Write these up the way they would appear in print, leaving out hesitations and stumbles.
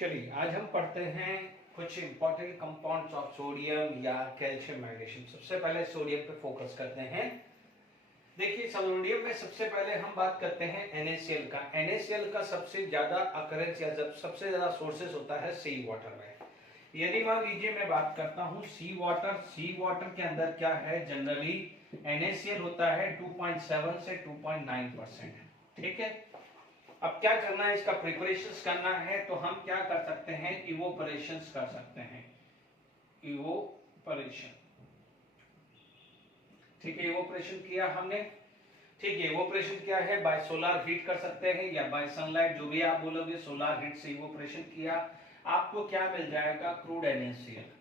चलिए आज हम पढ़ते हैं कुछ इंपॉर्टेंट कंपाउंड्स ऑफ सोडियम या कैल्शियम मैग्नीशियम। सबसे पहले सोडियम पे फोकस करते हैं। देखिए सोडियम में सबसे पहले हम बात करते हैं NaCl का। NaCl का सबसे ज्यादा अकरेंस या जब सबसे ज्यादा सोर्सेस होता है सी वाटर में। यदि मान लीजिए मैं बात करता हूँ सी वाटर के अंदर क्या है, जनरली NaCl होता है 2.7 से 2.9%। ठीक है, अब क्या करना है, इसका प्रिपरेशंस करना है तो हम क्या कर सकते हैं, इवोपरेशंस कर सकते हैं। इवोपरेशन, ठीक है, इवोपरेशन किया हमने। ठीक है, इवोपरेशन क्या है, बाय सोलर हीट कर सकते हैं या बाय सनलाइट, जो भी आप बोलोगे, सोलर हीट से इवोपरेशन किया, आपको क्या मिल जाएगा, क्रूड NaCl।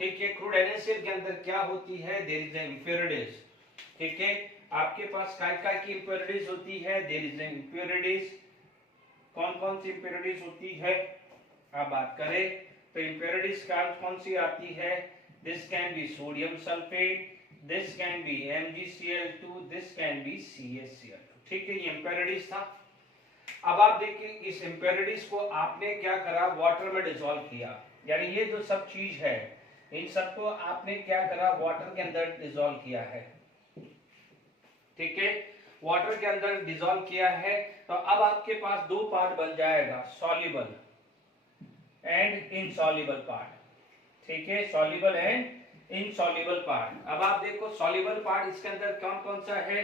ठीक है, क्रूड NaCl के अंदर क्या होती है, देयर इज इम्प्योरिटीज। ठीक है, आपके पास काय की इम्प्योरिटीज होती है, देयर इज इम्प्योरिटीज। कौन कौन सी इम्प्योरिटीज होती है, आप बात करें तो इम्प्योरिटीज कौन सी आती है, this can be sodium sulphate, this can be MgCl2, this can be CaCl2। ठीक है, ये इम्प्योरिटीज था। अब आप देखिए इस इम्प्योरिटीज को आपने क्या करा, वाटर में डिसॉल्व किया, यानी ये जो सब चीज है इन सबको आपने क्या करा, वाटर के अंदर डिसॉल्व किया है। ठीक है, वाटर के अंदर डिसॉल्व किया है तो अब आपके पास दो पार्ट बन जाएगा, सॉल्युबल एंड इनसॉल्युबल पार्ट। ठीक है, सॉल्युबल एंड इनसॉल्युबल पार्ट। अब आप देखो सॉल्युबल पार्ट इसके अंदर कौन कौन सा है,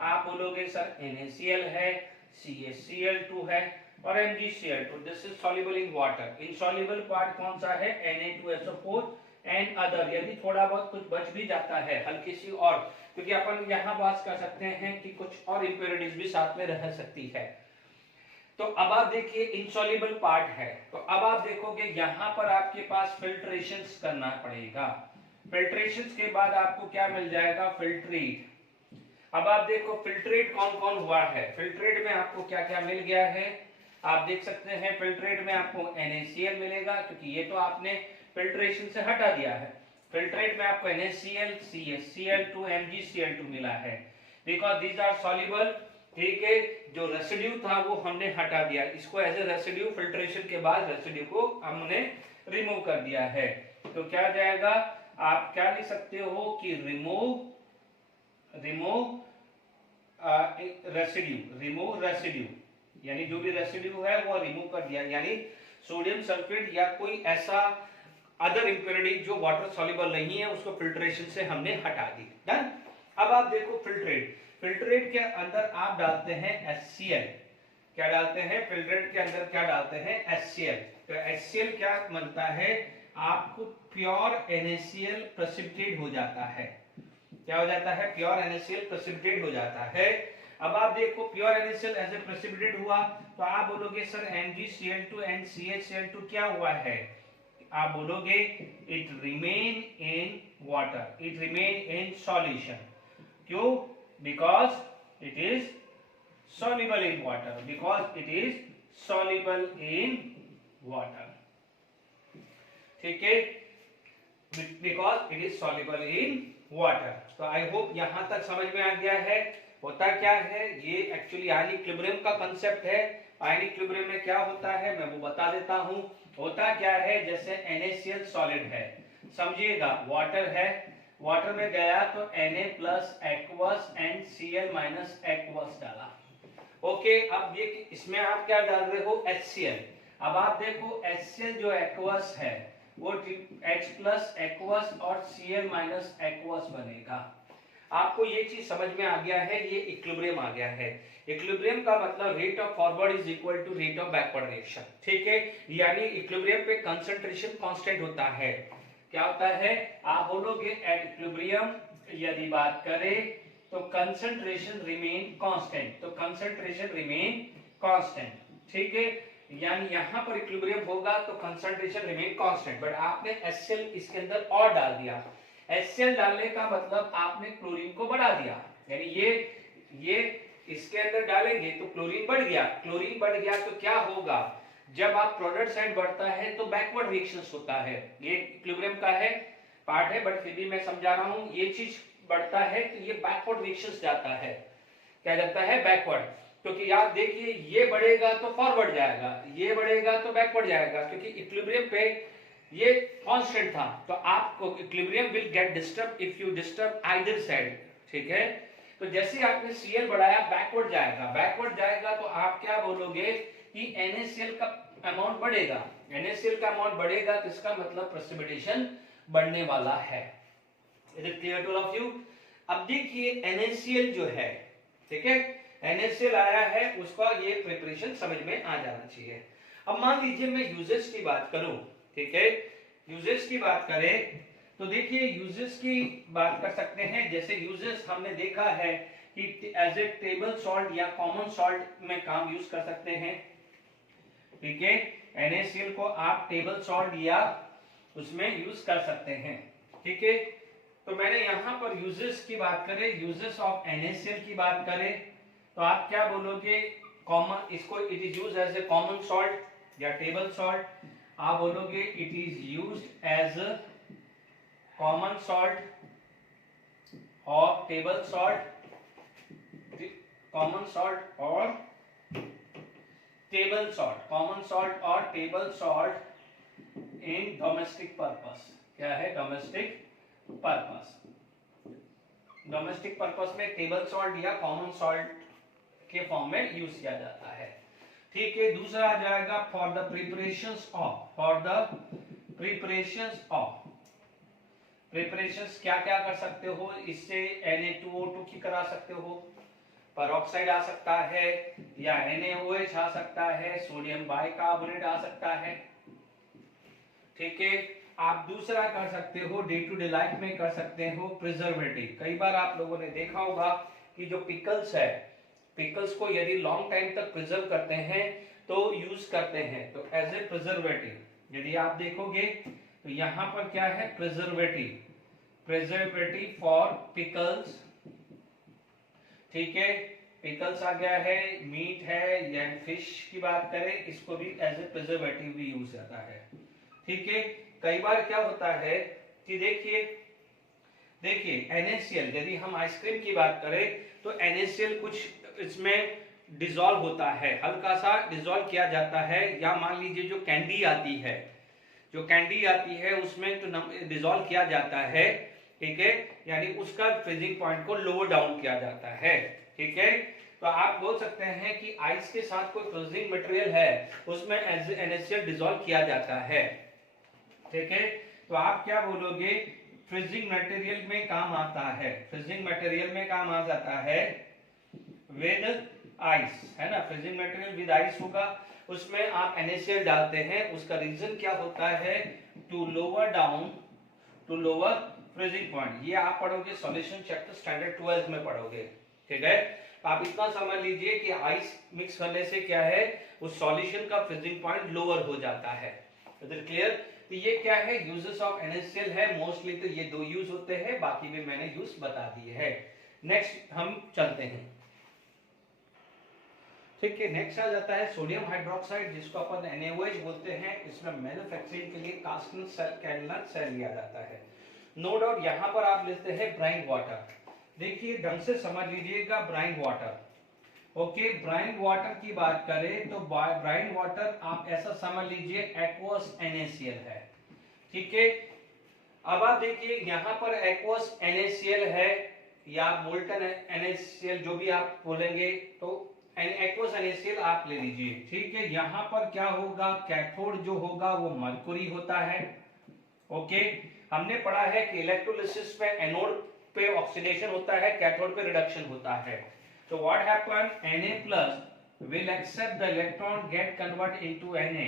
आप बोलोगे सर NaCl है, CaCl2 है और MgCl2, this is soluble in water. Insoluble part कौन सा है, Na2SO4 एंड अदर। यदि थोड़ा बहुत कुछ बच भी जाता है हल्की सी और, क्योंकि अपन यहाँ बात कर सकते हैं कि कुछ और इंप्योरिटीज भी साथ में रह सकती है। तो अब आप देखिए इनसॉल्युबल पार्ट है, तो अब आप देखोगे यहाँ पर आपके पास फिल्ट्रेशंस करना पड़ेगा। फिल्ट्रेशंस के बाद आपको क्या मिल जाएगा, फिल्ट्रेट। अब आप देखो फिल्ट्रेट कौन कौन हुआ है, फिल्ट्रेट में आपको क्या क्या मिल गया है, आप देख सकते हैं फिल्ट्रेट में आपको NaCl मिलेगा, क्योंकि ये तो आपने फिल्ट्रेशन से हटा दिया है। फिल्ट्रेट में आपको NaCl, CaCl2, MgCl2 मिला है, बिकॉज दीज आर सॉल्युबल। ठीक है, जो रेसिड्यू था वो हमने हटा दिया, इसको एज ए रेसिड्यू, फिल्ट्रेशन के बाद रेसिड्यू को हमने रिमूव कर दिया है। तो क्या जाएगा, आप क्या लिख सकते हो कि रिमूव रेसिड्यू, यानी जो भी रेसिड्यू है वो रिमूव कर दिया, यानी सोडियम सल्फेट या कोई ऐसा अदर इंप्योरिटी जो वाटर सॉल्युबल नहीं है उसको फिल्ट्रेशन से हमने हटा दी। डन। अब आप देखो फिल्ट्रेट के अंदर आप डालते हैं HCl। क्या डालते हैं, फिल्ट्रेट के अंदर क्या डालते हैं, HCl। तो HCl क्या बनता है, आपको प्योर NaCl प्रेसिपिटेट हो जाता है। क्या हो जाता है, प्योर NaCl प्रेसिपिटेट हो जाता है। अब आप देखो pure NaCl as a precipitate हुआ तो आप बोलोगे सर MgCl2 एंड CaCl2 क्या हुआ है, आप बोलोगे it remain in water, it remain in solution. क्यों, because it is soluble in water, because it is soluble in water। ठीक है, because it is soluble in water। तो आई होप यहां तक समझ में आ गया है। होता क्या है, ये एक्चुअली आयन इक्विलिब्रियम का कंसेप्ट है। आयन इक्विलिब्रियम में क्या होता है मैं वो बता देता हूं। होता क्या है, जैसे NaCl सॉलिड है, समझिएगा, वाटर है, वाटर में गया तो Na plus aqueous and Cl minus aqueous डाला। ओके, अब ये इसमें आप क्या डाल रहे हो, HCl। अब आप देखो HCl जो एक्वस है वो H प्लस एक्वस और Cl माइनस एक्वस बनेगा। आपको ये चीज समझ में आ गया है, ये इक्विलिब्रियम आ गया है। इक्विलिब्रियम का मतलब rate of forward is equal to rate of backward reaction. ठीक है, यानी इक्विलिब्रियम पे कंसंट्रेशन कांस्टेंट होता है। क्या होता है, आप बोलोगे एट इक्विलिब्रियम यदि बात करें तो कंसंट्रेशन रिमेन कांस्टेंट, तो कंसंट्रेशन रिमेन कांस्टेंट। ठीक है, यानी यहां पर इक्विलिब्रियम होगा तो कंसंट्रेशन रिमेन कांस्टेंट, बट आपने HCl इसके अंदर और डाल दिया। HCl डालने का मतलब आपने क्लोरीन को बढ़ा दिया, यानी ये इसके अंदर डालेंगे तो क्लोरीन बढ़ गया। क्लोरीन बढ़ गया तो क्या होगा, जब आप प्रोडक्ट साइड बढ़ता है तो बैकवर्ड रिएक्शंस होता है। ये इक्विलिब्रियम का है पार्ट है, बट फिर भी मैं समझा रहा हूं, ये चीज बढ़ता है तो ये बैकवर्ड रिएक्शंस जाता है। क्या जाता है, बैकवर्ड। क्योंकि याद देखिए ये बढ़ेगा तो फॉरवर्ड जाएगा, ये बढ़ेगा तो बैकवर्ड जाएगा, क्योंकि इक्विलिब्रियम पे ये कांस्टेंट था। तो आपको equilibrium will get disturb if you disturb either side, ठीक है। तो जैसे आपने Cl बढ़ाया बैकवर्ड जाएगा, बैकवर्ड जाएगा तो आप क्या बोलोगे कि NaCl का अमाउंट बढ़ेगा, NaCl का अमाउंट बढ़ेगा तो इसका मतलब प्रेसिपिटेशन बढ़ने वाला है। Is it clear to all of you? अब देखिए NaCl जो है, ठीक है, NaCl आया है, उसका ये प्रिपरेशन समझ में आ जाना चाहिए। अब मान लीजिए मैं यूजेस की बात करूं, ठीक है, यूजेस की बात करें तो देखिए यूजेस की बात कर सकते हैं। जैसे यूजेस हमने देखा है कि एज ए टेबल सॉल्ट या कॉमन सॉल्ट में काम यूज कर सकते हैं, ठीक है। NaCl को आप टेबल सॉल्ट या उसमें यूज कर सकते हैं, ठीक है। तो मैंने यहां पर यूजेस की बात करें, यूजेस ऑफ NaCl की बात करें तो आप क्या बोलोगे, कॉमन, इसको it is used as a common salt या टेबल सॉल्ट, आप बोलोगे it is used as common salt और टेबल सॉल्ट, कॉमन सॉल्ट और टेबल सॉल्ट, कॉमन सॉल्ट और table salt in domestic purpose. क्या है? Domestic purpose. डोमेस्टिक पर्पस में table salt या कॉमन सॉल्ट के फॉर्म में यूज किया जाता है, ठीक है। दूसरा आ जाएगा for the preparations of, for the preparations of, preparations क्या क्या कर सकते हो इससे, Na2O2 की करा सकते हो, पेरोक्साइड आ सकता है या NaOH आ सकता है, सोडियम बाइकार्बोनेट आ सकता है, ठीक है। आप दूसरा कर सकते हो डे टू डे लाइफ में कर सकते हो प्रिजर्वेटिव। कई बार आप लोगों ने देखा होगा कि जो पिकल्स है, पिकल्स को यदि लॉन्ग टाइम तक प्रिजर्व करते हैं तो यूज करते हैं, तो एज ए प्रिजर्वेटिव यदि आप देखोगे तो यहां पर क्या है, प्रिजर्वेटिव, प्रिजर्वेटिव फॉर पिकल्स, ठीक है। पिकल्स आ गया है, मीट है या फिश की बात करें, इसको भी एज ए प्रिजर्वेटिव भी यूज होता है, ठीक है। कई बार क्या होता है कि देखिए NaCl, यदि हम आइसक्रीम की बात करें तो NaCl कुछ इसमें डिसॉल्व होता है, हल्का सा डिसॉल्व किया जाता है, या मान लीजिए जो कैंडी आती है, जो कैंडी आती है उसमें तो डिसॉल्व किया जाता है, ठीक है, यानी उसका फ्रीजिंग पॉइंट को लोअर डाउन किया जाता है, ठीक है। तो आप बोल सकते हैं कि आइस के साथ कोई फ्रीजिंग मटेरियल है उसमें NaCl डिसॉल्व किया जाता है, ठीक है। तो आप क्या बोलोगे, फ्रीजिंग मटेरियल में काम आता है, फ्रीजिंग मटेरियल में काम आ जाता है विद आइस, है ना, फ्रीजिंग मटेरियल विद आइस होगा, उसमें आप NaCl डालते हैं, उसका रीजन क्या होता है, to lower down, to lower freezing point. ये आप पढ़ोगे सॉल्यूशन चैप्टर स्टैंडर्ड 12 में पढ़ोगे, ठीक है। आप इतना समझ लीजिए कि आइस मिक्स करने से क्या है, उस सॉल्यूशन का फ्रीजिंग पॉइंट लोअर हो जाता है। Is it clear? तो ये क्या है, यूजेस ऑफ NaCl है, मोस्टली तो ये दो यूज होते हैं, बाकी भी मैंने यूज बता दिए है। नेक्स्ट हम चलते हैं, ठीक है। नेक्स्ट आ जाता है सोडियम हाइड्रोक्साइड, जिसको अपन NaOH बोलते हैं। इसमें मैन्युफैक्चरिंग के लिए कास्टिंग सेल, कैटलिन सेल लिया जाता है। नो डाउट यहाँ पर आप लेते हैं ब्राइन वाटर, देखिए ढंग से समझ लीजिएगा, brine water, okay. Brine water की बात करें तो ब्राइन वाटर आप ऐसा समझ लीजिए एक्वस NaCl है, ठीक है। अब आप देखिए यहाँ पर एक्वस NaCl है या मोल्टन NaCl, जो भी आप बोलेंगे, तो एक्वस NaCl आप ले लीजिए, ठीक है। यहाँ पर क्या होगा, कैथोड जो होगा वो मरकुरी होता है, ओके। हमने पढ़ा है कि इलेक्ट्रोलिसिस पे एनोड पे ऑक्सीडेशन होता है, कैथोड पे रिडक्शन होता है। तो what happen, Na+ will accept the electron get convert into Na,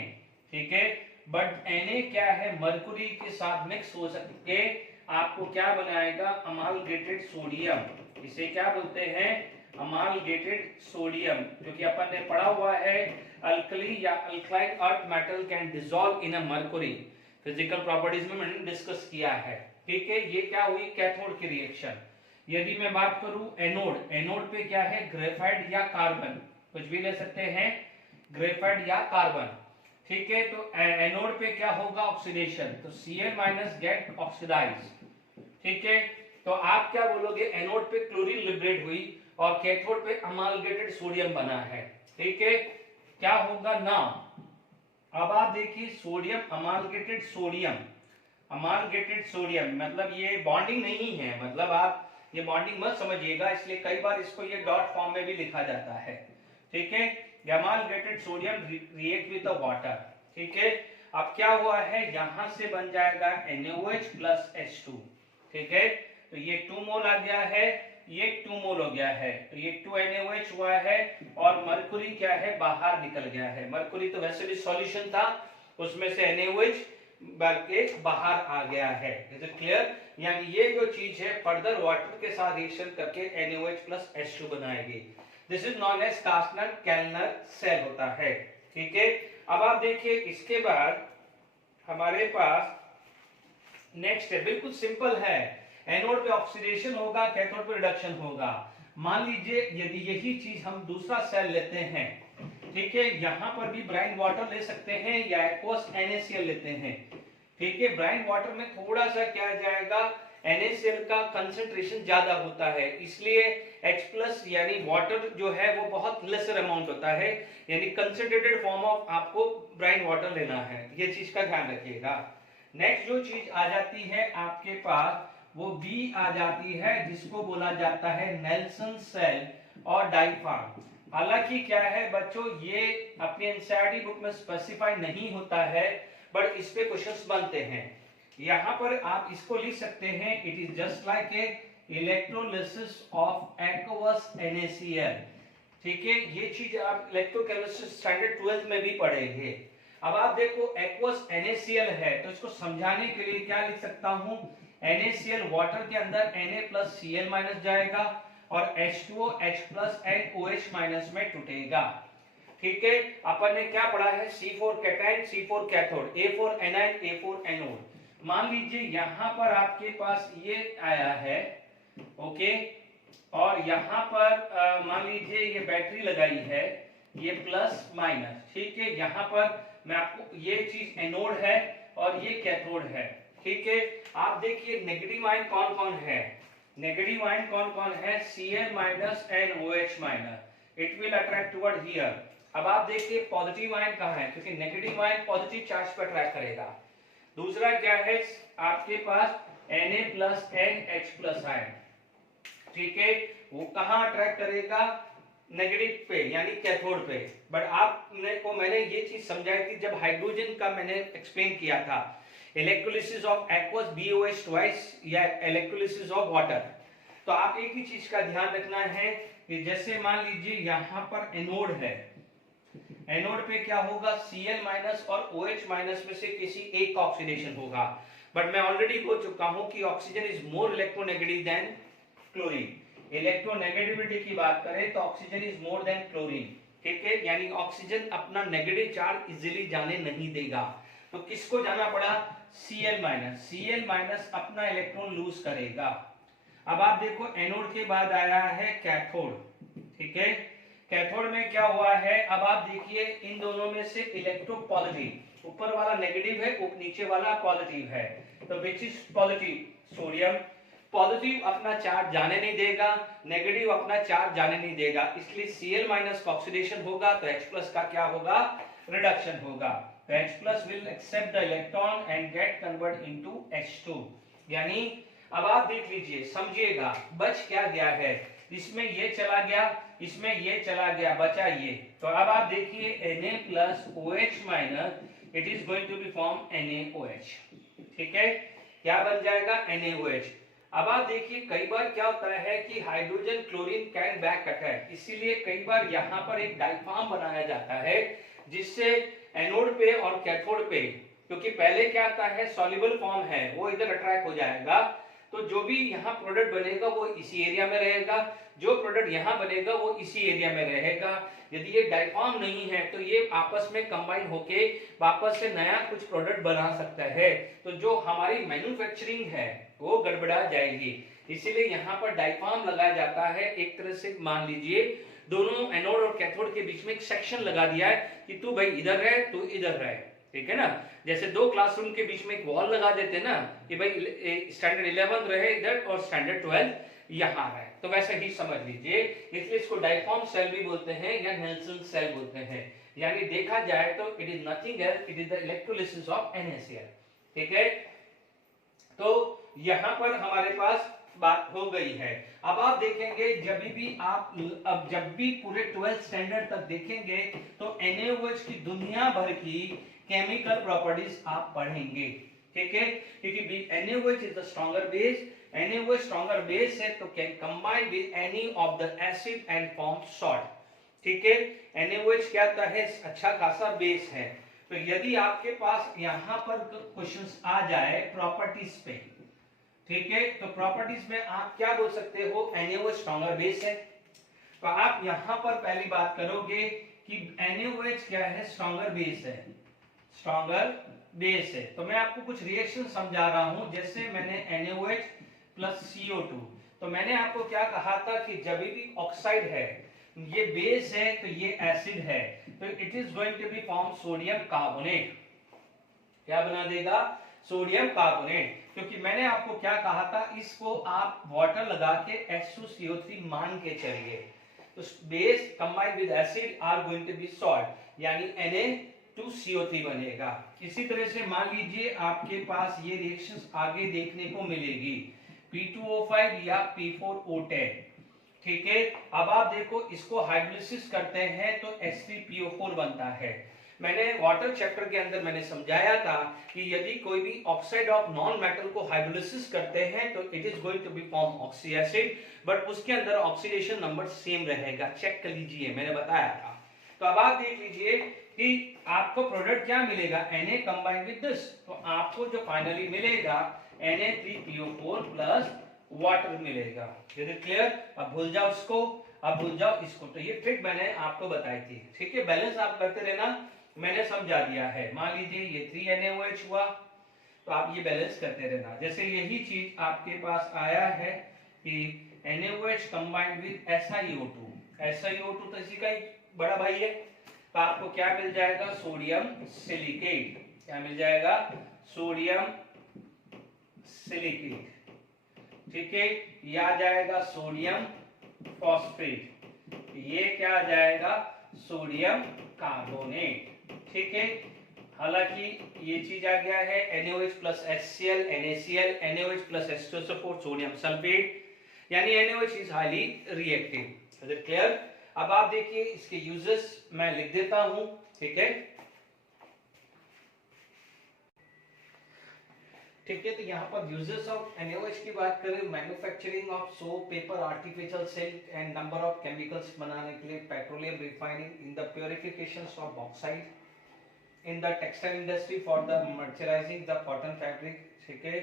ठीक है। बट Na क्या है, मरकुरी के साथ मिक्स हो सके आपको क्या बनाएगा, अमालगेटेड सोडियम, इसे क्या बोलते हैं, अमालगेटेड सोडियम, क्योंकि अपन ने पढ़ा हुआ है अल्कली या alkaline earth metal can dissolve in a Mercury, physical properties में मैंने डिस्कस किया है, ठीक है। ये क्या हुई, कैथोड की रिएक्शन। यदि मैं बात करूं एनोड, एनोड पे क्या है, ग्रेफाइट या कार्बन, कुछ भी ले सकते हैं, ग्रेफाइट या कार्बन, ठीक है। तो एनोड पे क्या होगा, ऑक्सीडेशन, तो Cl- गेट ऑक्सीडाइज, ठीक है। तो आप क्या बोलोगे, एनोड पे क्लोरीन लिबरेट हुई और कैथोड पे अमालगेटेड सोडियम बना है, ठीक है। क्या होगा नाउ, अब आप देखिए सोडियम अमालगेटेड सोडियम, अमालगेटेड सोडियम मतलब ये बॉन्डिंग नहीं है, मतलब आप ये बॉन्डिंग मत समझिएगा, इसलिए कई बार इसको ये डॉट फॉर्म में भी लिखा जाता है, ठीक है। Amalgamated sodium react with the water, ठीक है। अब क्या हुआ है, यहां से बन जाएगा NaOH प्लस H2, ठीक है। तो ये 2 मोल आ गया है, ये 2 मोल हो गया है, तो ये 2 NaOH हुआ है और मरकुरी क्या है, बाहर निकल गया है। मरकुरी तो वैसे भी सॉल्यूशन था, उसमें से NaOH के बाहर आ गया है। Is it clear? यानी ये जो चीज है फर्दर वाटर के साथ रिएक्शन करके NaOH प्लस H2 बनाएगी। This is known as Castner Kellner cell होता है, ठीक है। अब आप देखिए इसके बाद हमारे पास नेक्स्ट है, बिल्कुल सिंपल है। एनोड पे ऑक्सीडेशन होगा, कैथोड पे रिडक्शन होगा। मान लीजिए यदि यही चीज हम दूसरा सेल लेते हैं, ठीक है, यहां पर भी ब्राइन वाटर ले सकते हैं या एक्वस NaCl लेते हैं, ठीक है। ब्राइन वाटर में थोड़ा सा क्या जाएगा, NaCl का कंसंट्रेशन ज्यादा होता है, इसलिए H+ यानी वाटर जो है वो बहुत लेसर अमाउंट होता है, यानी कंसंट्रेटेड फॉर्म ऑफ आपको ब्राइन वाटर लेना है, ये चीज का ध्यान रखिएगा। नेक्स्ट जो चीज आ जाती है आपके पास वो B आ जाती है, जिसको बोला जाता है नेल्सन सेल और डायफ्राम। हालांकि क्या है बच्चों, ये अपने एनसीईआरटी बुक में स्पेसिफाई नहीं होता है, बट इस पे क्वेश्चंस बनते हैं। यहां पर आप इसको लिख सकते हैं, it is just like a electrolysis of aqueous NaCl, ठीक है। ये चीज आप इलेक्ट्रोकेमिस्ट्री स्टैंडर्ड 12th में भी पढ़ेंगे। अब आप देखो एक्वस NaCl है, तो इसको समझाने के लिए क्या लिख सकता हूं, NaCl वाटर के अंदर Na+Cl- जाएगा और H2O H+ and OH- में टूटेगा, ठीक है। अपन ने क्या पढ़ा है, C4 cation C4 cathode, A4 anion A4 anode. मान लीजिए यहां पर आपके पास ये आया है, ओके, और यहां पर मान लीजिए ये बैटरी लगाई है, ये प्लस माइनस, ठीक है। यहां पर मैं आपको ये चीज एनोड है और ये कैथोड है, ठीक है। आप देखिए नेगेटिव आयन कौन कौन है, नेगेटिव आयन कौन कौन है, Cl- and OH-, it will attract toward here. अब आप देखिए पॉजिटिव आयन कहां है, क्योंकि नेगेटिव आयन पॉजिटिव चार्ज पर अट्रैक्ट करेगा। दूसरा क्या है आपके पास Na+ and H+ आयन, ठीक है, वो कहां अट्रैक्ट करेगा, नेगेटिव पे यानी कैथोड पे। बट आपने को मैंने ये चीज समझाई थी जब हाइड्रोजन का मैंने एक्सप्लेन किया था, electrolysis of aqueous BOH twice या इलेक्ट्रोलिसिस ऑफ वाटर। तो आप एक ही चीज का ध्यान रखना है कि जैसे मान लीजिए यहां पर एनोड है, एनोड पे क्या होगा, Cl- और OH- में से किसी एक का ऑक्सीडेशन होगा। बट मैं ऑलरेडी बोल चुका हूं कि oxygen is more electronegative than chlorine. Electronegativity की बात करें तो oxygen is more than chlorine, ठीक है। यानी ऑक्सीजन अपना नेगेटिव चार्ज इजीली जाने नहीं देगा, तो किसको जाना पड़ा, Cl- अपना इलेक्ट्रॉन लूज करेगा। अब आप देखो एनोड के बाद आया है कैथोड, ठीक है। कैथोड में क्या हुआ है, अब आप देखिए इन दोनों में से इलेक्ट्रो पॉजिटिव, ऊपर वाला नेगेटिव है, नीचे वाला पॉजिटिव है, तो which is positive, sodium. Positive अपना चार्ज जाने नहीं देगा, नेगेटिव अपना चार्ज जाने नहीं देगा, इसलिए Cl- का ऑक्सीडेशन होगा तो H+ का क्या होगा, रिडक्शन होगा। तो H+ will accept the electron and get convert into H2। यानी अब आप देख लीजिए, समझिएगा, बच क्या गया है, इसमें ये चला गया, इसमें ये चला गया, बचा ये। तो अब आप देखिए Na+OH- it is going to be form NaOH, ठीक है। क्या बन जाएगा, NaOH। अब आप देखिए कई बार क्या होता है कि hydrogen chlorine can back attack, इसीलिए कई बार यहाँ पर एक डायफ्राम बनाया जाता है, जिससे एनोड पे और कैथोड पे, क्योंकि पहले क्या आता है सॉल्युबल फॉर्म है, वो इधर अट्रैक्ट हो जाएगा, तो जो भी यहाँ प्रोडक्ट बनेगा वो इसी एरिया में रहेगा, जो प्रोडक्ट यहाँ बनेगा वो इसी एरिया में रहेगा। यदि ये डायफ्राम नहीं है तो ये आपस में कंबाइन होके वापस से नया कुछ प्रोडक्ट बना सकता है, तो जो हमारी मैन्युफैक्चरिंग है वो गड़बड़ा जाएगी, इसीलिए यहाँ पर डायफ्राम लगाया जाता है। एक तरह से मान लीजिए दोनों एनोड और कैथोड के बीच में एक सेक्शन लगा दिया है कि तू भाई इधर रहे, तू इधर रहे, ठीक है ना। जैसे दो क्लासरूम के बीच में एक वॉल लगा देते ना कि भाई स्टैंडर्ड 11 रहे इधर और स्टैंडर्ड 12 यहाँ रहे, तो वैसे ही समझ लीजिए, इसलिए इसको डाइफॉर्म सेल भी बोलते हैं या नेल्सन सेल बोलते हैं। यानी देखा जाए तो it is nothing else, it is the electrolysis of NaCl। ठीक है, तो यहां पर हमारे पास बात हो गई है। अब आप देखेंगे जब भी पूरे 12th स्टैंडर्ड तक देखेंगे तो NaOH की दुनिया भर की केमिकल प्रॉपर्टीज आप पढ़ेंगे। ठीक है, क्योंकि NaOH is the stronger base, NaOH stronger base है तो can combine with any of the acid and form salt. ठीक है, NaOH क्या होता है, अच्छा खासा बेस है। तो यदि आपके पास यहां पर क्वेश्चंस आ जाए प्रॉपर्टीज पे, ठीक है, तो प्रॉपर्टीज में आप क्या बोल सकते हो, NaOH स्ट्रॉन्गर बेस है। तो आप यहां पर पहली बात करोगे कि NaOH क्या है, स्ट्रॉन्गर बेस है, स्ट्रॉन्गर बेस है। तो मैं आपको कुछ रिएक्शन समझा रहा हूं, जैसे मैंने NaOH प्लस CO2, तो मैंने आपको क्या कहा था कि जब भी ऑक्साइड है, ये बेस है तो ये एसिड है, तो it is going to be form sodium carbonate. क्या बना देगा, सोडियम कार्बोनेट। क्योंकि मैंने आपको क्या कहा था, इसको आप वाटर लगा के H2CO3 मान के चलिए, तो base combined with acid are going to be salt, यानी Na2CO3 बनेगा। इसी तरह से मान लीजिए आपके पास ये रिएक्शंस आगे देखने को मिलेगी, P2O5 या P4O10। ठीक है, अब आप देखो इसको हाइड्रोलिसिस करते हैं तो H3PO4 बनता है। मैंने वाटर चैप्टर के अंदर मैंने समझाया था कि यदि कोई भी ऑक्साइड ऑफ नॉन मेटल को हाइड्रोलिसिस करते हैं तो it is going to be form oxy acid, but उसके अंदर ऑक्सीडेशन नंबर सेम रहेगा, चेक कर लीजिए, मैंने बताया था। तो अब आप देख लीजिए कि आपको प्रोडक्ट क्या मिलेगा, Na कंबाइंड विद दिस, तो आपको जो फाइनली मिलेगा Na3PO4 प्लस वाटर मिलेगा। Is it clear? अब भूल जाओ इसको, अब भूल जाओ इसको। तो ये ट्रिक मैंने आपको बताई थी। ठीक है, बैलेंस आप करते रहना, मैंने समझा दिया है। मान लीजिए ये 3NaOH हुआ, तो आप ये बैलेंस करते रहना। जैसे यही चीज आपके पास आया है कि NaOH combined with SiO2, SiO2 तो इसी का ही बड़ा भाई है, तो आपको क्या मिल जाएगा, सोडियम सिलिकेट। क्या मिल जाएगा, सोडियम सिलिकेट। ठीक है, ये आ जाएगा सोडियम फॉस्फेट, ये क्या आ जाएगा, सोडियम कार्बोनेट। ठीक है, हालांकि ये चीज आ गया है NaOH plus HCl, NaCl, NaOH plus H2SO4 sodium sulphate, यानी NaOH is highly reactive. Is it clear? अब आप देखिए इसके यूजेस मैं लिख देता हूं। ठीक है, ठीक है, तो यहाँ पर यूजेस ऑफ NaOH की बात करें, manufacturing of soap, paper, artificial silk and number of chemicals बनाने के लिए, petroleum refining, in the purification of bauxite, in the textile industry for the mercerising the cotton fabric. ठीक है,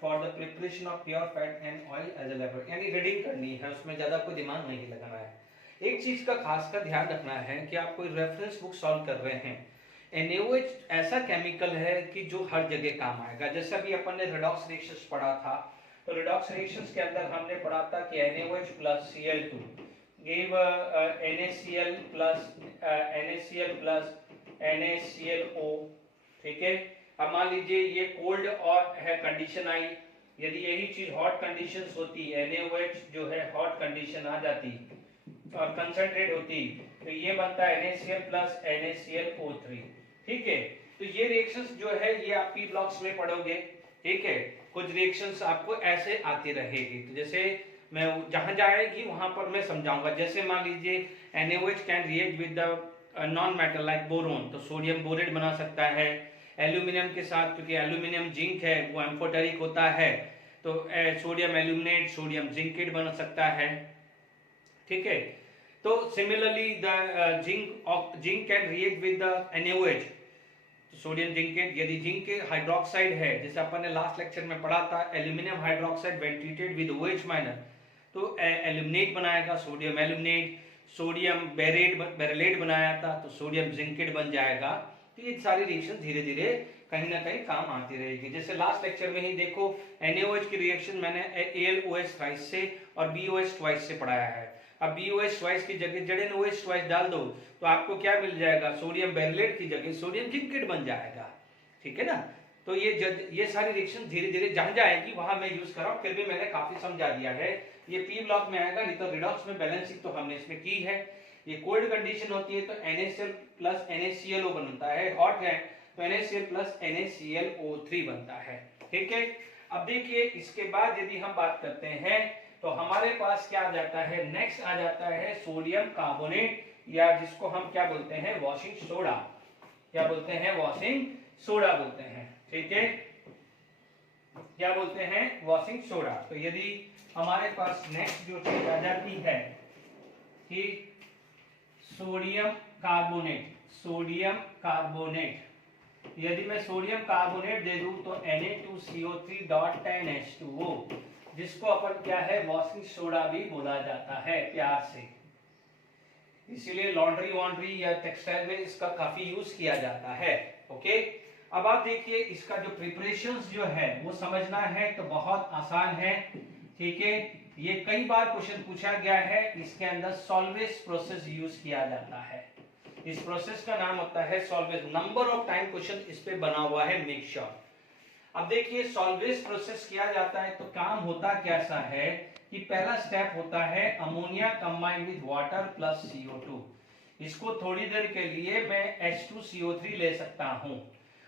for the preparation of pure fat and oil as a labour, यानी reading करनी है, उसमें ज्यादा कोई दिमाग नहीं लगाना है। एक चीज का खास कर ध्यान रखना है कि आप कोई रेफरेंस बुक सॉल्व कर रहे हैं, NaOH ऐसा केमिकल है कि जो हर जगह काम आएगा। जैसे अभी अपन ने रिडॉक्स रिएक्शंस पढ़ा था, तो रिडॉक्स रिएक्शंस के अंदर हमने पढ़ा था कि NaOH plus Cl2 give NaCl plus NaClO। ठीक है, अब मान लीजिए ये कोल्ड और है कंडीशन आई, यदि यही चीज हॉट कंडीशंस होती, NaOH जो है हॉट कंडीशन आ जाती और कंसंट्रेट होती, तो ये बनता है NaCl प्लस NaClO3। ठीक है, तो ये रिएक्शंस जो है ये आप पी ब्लॉक्स में पढ़ोगे। ठीक है, कुछ रिएक्शंस आपको ऐसे आती रहेगी, तो जैसे मैं जहां जाएगी वहां पर मैं समझाऊंगा। जैसे मान लीजिए NaOH can react with the non metal like boron, तो सोडियम बोरेट बना सकता है एल्यूमिनियम के साथ, क्योंकि एल्यूमिनियम जिंक है वो एम्फोटेरिक होता है, तो सोडियम एल्यूमिनेट, सोडियम जिंकेट बन सकता है। ठीक है, तो similarly the zinc can react with the NaOH, sodium zincate. यदि जिंक के हाइड्रोक्साइड है, जैसे अपन ने लास्ट लेक्चर में पढ़ा था, aluminium hydroxide when treated with OH minor, तो एल्यूमिनेट बनाएगा, सोडियम एल्यूमिनेट। सोडियम बेरेलेट बनाया था तो सोडियम जिंकेट बन जाएगा। तो ये सारी रिएक्शन धीरे धीरे कहीं ना कहीं काम आती रहेगी। जैसे लास्ट लेक्चर में ही देखो NaOH की रिएक्शन मैंने AlOH थ्राइस से और BOH ट्वाइस से पढ़ाया है। अब BOH ट्वाइस की जगह ZnOH ट्वाइस डाल दो तो आपको क्या मिल जाएगा, सोडियम बेरिलेट की जगह सोडियम जिंकेट बन जाएगा। ठीक है ना, तो ये सारी रिएक्शन धीरे धीरे जहां जाएगी वहां मैं यूज कर रहा हूं, फिर भी मैंने काफी समझा दिया है ये पी ब्लॉक में आएगा, नहीं तो रिडॉक्स में बैलेंसिंग तो हमने इसमें की है। ये कोल्ड कंडीशन होती है तो NaCl प्लस NaClO बनता है, हॉट है तो NaCl प्लस NaClO3 बनता है। ठीक है, अब देखिए इसके बाद यदि हम बात करते हैं तो हमारे पास क्या आ जाता है, नेक्स्ट आ जाता है सोडियम कार्बोनेट, या जिसको हम क्या बोलते हैं, वॉशिंग सोडा। क्या बोलते हैं, वॉशिंग सोडा बोलते हैं। ठीक है, क्या बोलते हैं, वॉशिंग सोडा। तो यदि हमारे पास नेक्स्ट जो चीज आ जाती है कि सोडियम कार्बोनेट, सोडियम कार्बोनेट, यदि मैं सोडियम कार्बोनेट दे दूं तो Na2CO3.10H2O, जिसको अपन क्या है, वॉशिंग सोडा भी बोला जाता है प्यार से। इसीलिए लॉन्ड्री वॉन्ड्री या टेक्सटाइल में इसका काफी यूज किया जाता है। ओके, अब आप देखिए इसका जो प्रिपरेशंस जो है वो समझना है तो बहुत आसान है। ठीक है, ये कई बार क्वेश्चन पूछा गया है, इसके अंदर सॉल्वेज प्रोसेस यूज किया जाता है। इस प्रोसेस का नाम होता है salvage. Number of time question इस पे बना हुआ है, मेक श्योर। अब देखिए सॉल्वेज प्रोसेस किया जाता है तो काम होता कैसा है कि पहला स्टेप होता है ammonia combined with water plus CO2। इसको थोड़ी देर के लिए मैं H2CO3 ले सकता हूं,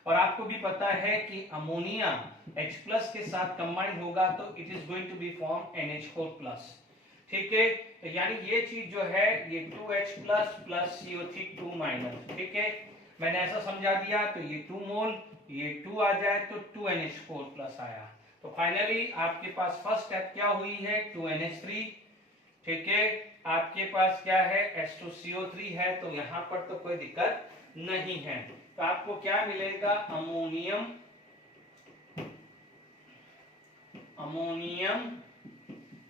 और आपको भी पता है कि अमोनिया H+ के साथ कंबाइंड होगा तो it is going to be form NH4+। ठीक है, तो यानी ये चीज जो है ये 2H+ प्लस CO3 2-। ठीक है, मैंने ऐसा समझा दिया तो ये 2 मोल, ये 2 आ जाए तो 2NH4+ आया। तो फाइनली आपके पास फर्स्ट स्टेप क्या हुई है, 2NH3। ठीक है, आपके पास क्या है, H2CO3 है, तो यहां पर तो कोई दिक्कत नहीं है। तो आपको क्या मिलेगा, अमोनियम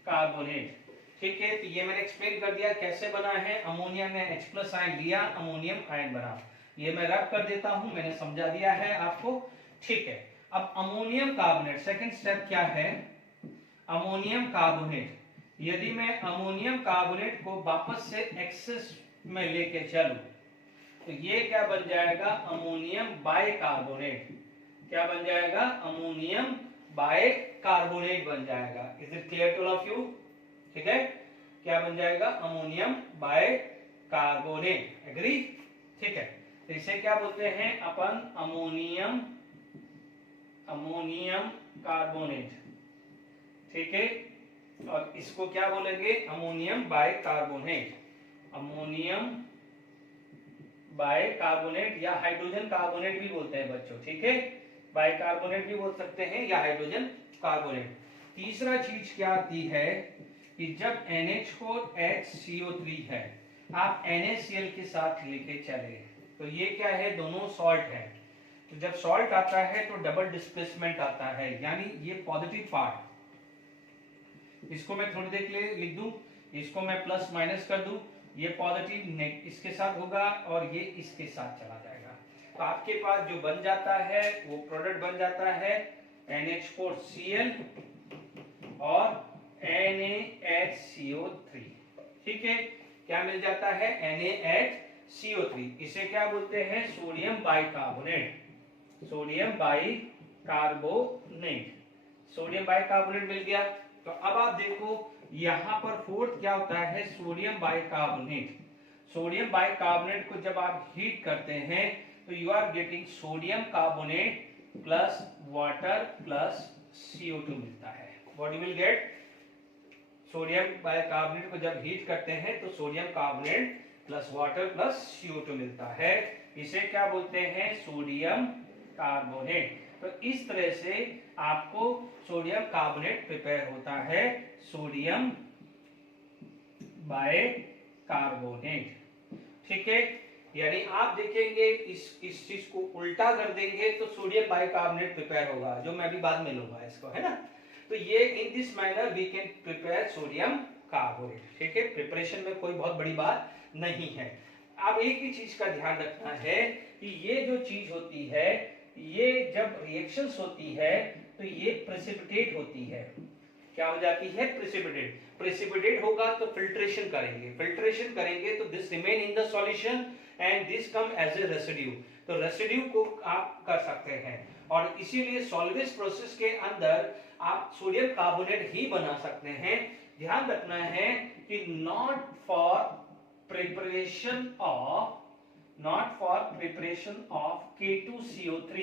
कार्बोनेट। ठीक है, तो ये मैंने एक्सप्लेन कर दिया कैसे बना है। अमोनिया ने H+ आयन लिया, अमोनियम आयन बना। ये मैं रब कर देता हूं, मैंने समझा दिया है आपको। ठीक है, अब अमोनियम कार्बोनेट, सेकंड स्टेप क्या है, अमोनियम कार्बोनेट। यदि मैं अमोनियम कार्बोनेट को वापस से एक्सेस में लेके चलूं तो ये क्या बन जाएगा, अमोनियम बाइकार्बोनेट। क्या बन जाएगा, अमोनियम बाइकार्बोनेट बन जाएगा। Is it clear to all of you? ठीक है, क्या बन जाएगा, अमोनियम बाइकार्बोनेट। एग्री? ठीक है, तो इसे क्या बोलते हैं अपन, अमोनियम कार्बोनेट। ठीक है, और इसको क्या बोलेंगे, अमोनियम बाइकार्बोनेट। अमोनियम बाइकार्बोनेट या हाइड्रोजन कार्बोनेट भी बोलते हैं बच्चों। ठीक है, बाइकार्बोनेट भी बोल सकते हैं या हाइड्रोजन कार्बोनेट। तीसरा चीज क्या आती है कि जब NH4HCO3 है, आप NaCl के साथ लेके चले तो ये क्या है, दोनों सॉल्ट है। तो जब सॉल्ट आता है तो डबल डिस्प्लेसमेंट आता है, यानी ये पॉजिटिव पार्ट, इसको मैं थोड़ी देर के लिए लिख दूं, इसको मैं प्लस माइनस कर दूं, ये पॉजिटिव इसके साथ होगा और ये इसके साथ चला जाएगा। तो आपके पास जो बन जाता है वो प्रोडक्ट बन जाता है NH4Cl और NaHCO3। ठीक है, क्या मिल जाता है, NaHCO3। इसे क्या बोलते हैं, sodium bicarbonate. Sodium bicarbonate, sodium bicarbonate मिल गया। तो अब आप देखो यहां पर फोर्थ क्या होता है, सोडियम बाइकार्बोनेट। सोडियम बाइकार्बोनेट को जब आप हीट करते हैं तो you are getting sodium carbonate plus water plus CO2 मिलता है। What you will get, sodium bicarbonate को जब हीट करते हैं तो sodium carbonate plus water plus CO2 मिलता है। इसे क्या बोलते हैं, सोडियम कार्बोनेट। तो इस तरह से आपको सोडियम कार्बोनेट प्रिपेयर होता है, सोडियम बाइकार्बोनेट। ठीक है, यानी आप देखेंगे इस चीज को उल्टा कर देंगे तो सोडियम बाइकार्बोनेट प्रिपेयर होगा, जो मैं अभी बाद में लूंगा इसको, है ना। तो ये in this manner we can prepare sodium carbonate. ठीक है, प्रिपरेशन में कोई बहुत बड़ी बात नहीं है। अब एक ही चीज का ध्यान रखना है कि ये जो चीज होती है, ये जब रिएक्शंस होती है तो ये प्रेसिपिटेट होती है। क्या हो जाती है, प्रेसिपिटेट। प्रेसिपिटेट होगा तो फिल्ट्रेशन करेंगे, फिल्ट्रेशन करेंगे तो this remain in the solution and this come as a residue. तो रेसिड्यू को आप कर सकते हैं, और इसीलिए सॉल्वेज प्रोसेस के अंदर आप सोडियम कार्बोनेट ही बना सकते हैं। ध्यान रखना है कि not for preparation of K2CO3,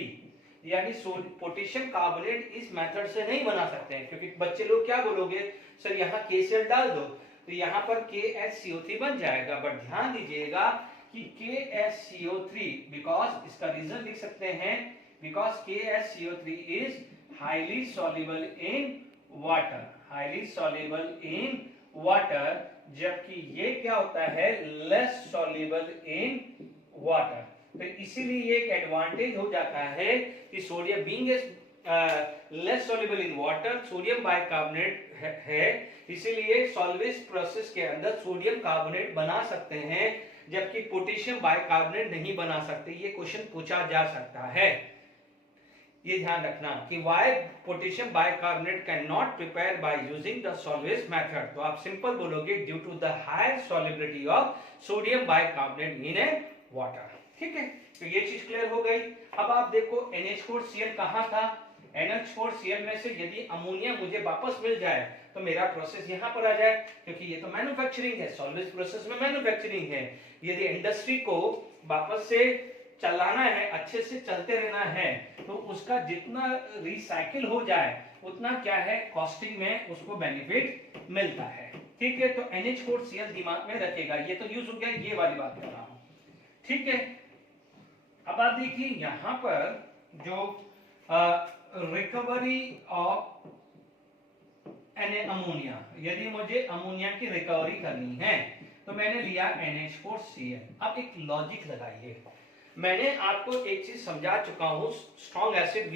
यानी पोटेशियम कार्बोनेट इस मेथड से नहीं बना सकते हैं, क्योंकि बच्चे लोग क्या बोलोगे, सर यहाँ KCl डाल दो तो यहाँ पर KHCO3 बन जाएगा, बट ध्यान दीजिएगा कि KHCO3, बिकॉज इसका रीजन लिख सकते हैं, because KHCO3 is highly soluble in water, जबकि ये क्या होता है, लेस सॉल्युबल इन वाटर। तो इसीलिए एक एडवांटेज हो जाता है कि sodium being less soluble in water, sodium bicarbonate है, इसीलिए सॉल्वेज प्रोसेस के अंदर सोडियम कार्बोनेट बना सकते हैं, जबकि पोटेशियम बाइकार्बोनेट नहीं बना सकते। ये क्वेश्चन पूछा जा सकता है, ये ध्यान रखना कि why potassium bicarbonate can not prepare by using the Solvay method. तो आप सिंपल बोलोगे due to the higher solubility of sodium bicarbonate in a water. ठीक है, तो ये चीज क्लियर हो गई। अब आप देखो NH4Cl कहाँ था, NH4Cl में से यदि अमोनिया मुझे वापस मिल जाए तो मेरा प्रोसेस यहाँ पर आ जाए, क्योंकि ये तो मैन्युफैक्चरिंग है, सॉल्वेज प्रोसेस में मैन्युफैक्चरिंग है। यदि इंडस्ट्री को वापस से चलाना है, अच्छे से चलते रहना है, तो उसका जितना रिसाइकिल हो जाए उतना क्या है, कॉस्टिंग में उसको बेनिफिट मिलता है। ठीक है, तो NH4Cl दिमाग में रखेगा। ये तो यूज हो गया, ये वाली बात कर रहा हूं। ठीक है, अब आप देखिए यहां पर जो रिकवरी ऑफ अमोनिया, यदि मुझे अमोनिया की रिकवरी करनी है तो मैंने लिया NH4Cl। अब एक लॉजिक लगाइए, मैंने आपको एक चीज समझा चुका हूं, स्ट्रॉन्ग एसिड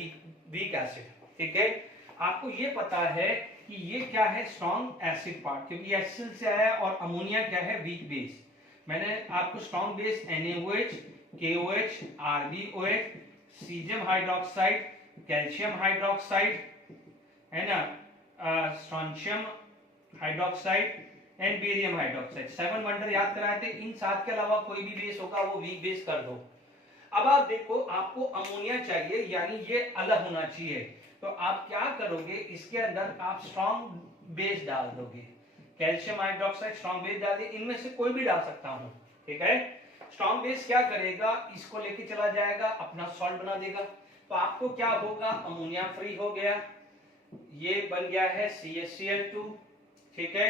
वीक एसिड। ठीक है, आपको ये पता है कि ये क्या है, स्ट्रॉन्ग एसिड पार्ट, क्योंकि एसिड से आया, और अमोनिया क्या है, वीक बेस। मैंने आपको strong base NaOH, KOH, RbOH, caesium hydroxide, calcium hydroxide, है ना, strontium hydroxide and barium hydroxide, 7 wonder याद कराए थे। इन 7 के अलावा कोई भी बेस होगा वो वीक बेस कर दो। अब आप देखो, आपको अमोनिया चाहिए, यानी ये अलग होना चाहिए, तो आप क्या करोगे, इसके अंदर आप स्ट्रॉन्ग बेस डाल दोगे, कैल्शियम हाइड्रोक्साइड स्ट्रॉन्ग बेस डाल दिए, इनमें से कोई भी डाल सकता हूं। ठीक है, स्ट्रॉन्ग बेस क्या करेगा, इसको लेके चला जाएगा, अपना सॉल्ट बना देगा, तो आपको क्या होगा, अमोनिया फ्री हो गया, ये बन गया है CaCl2। ठीक है,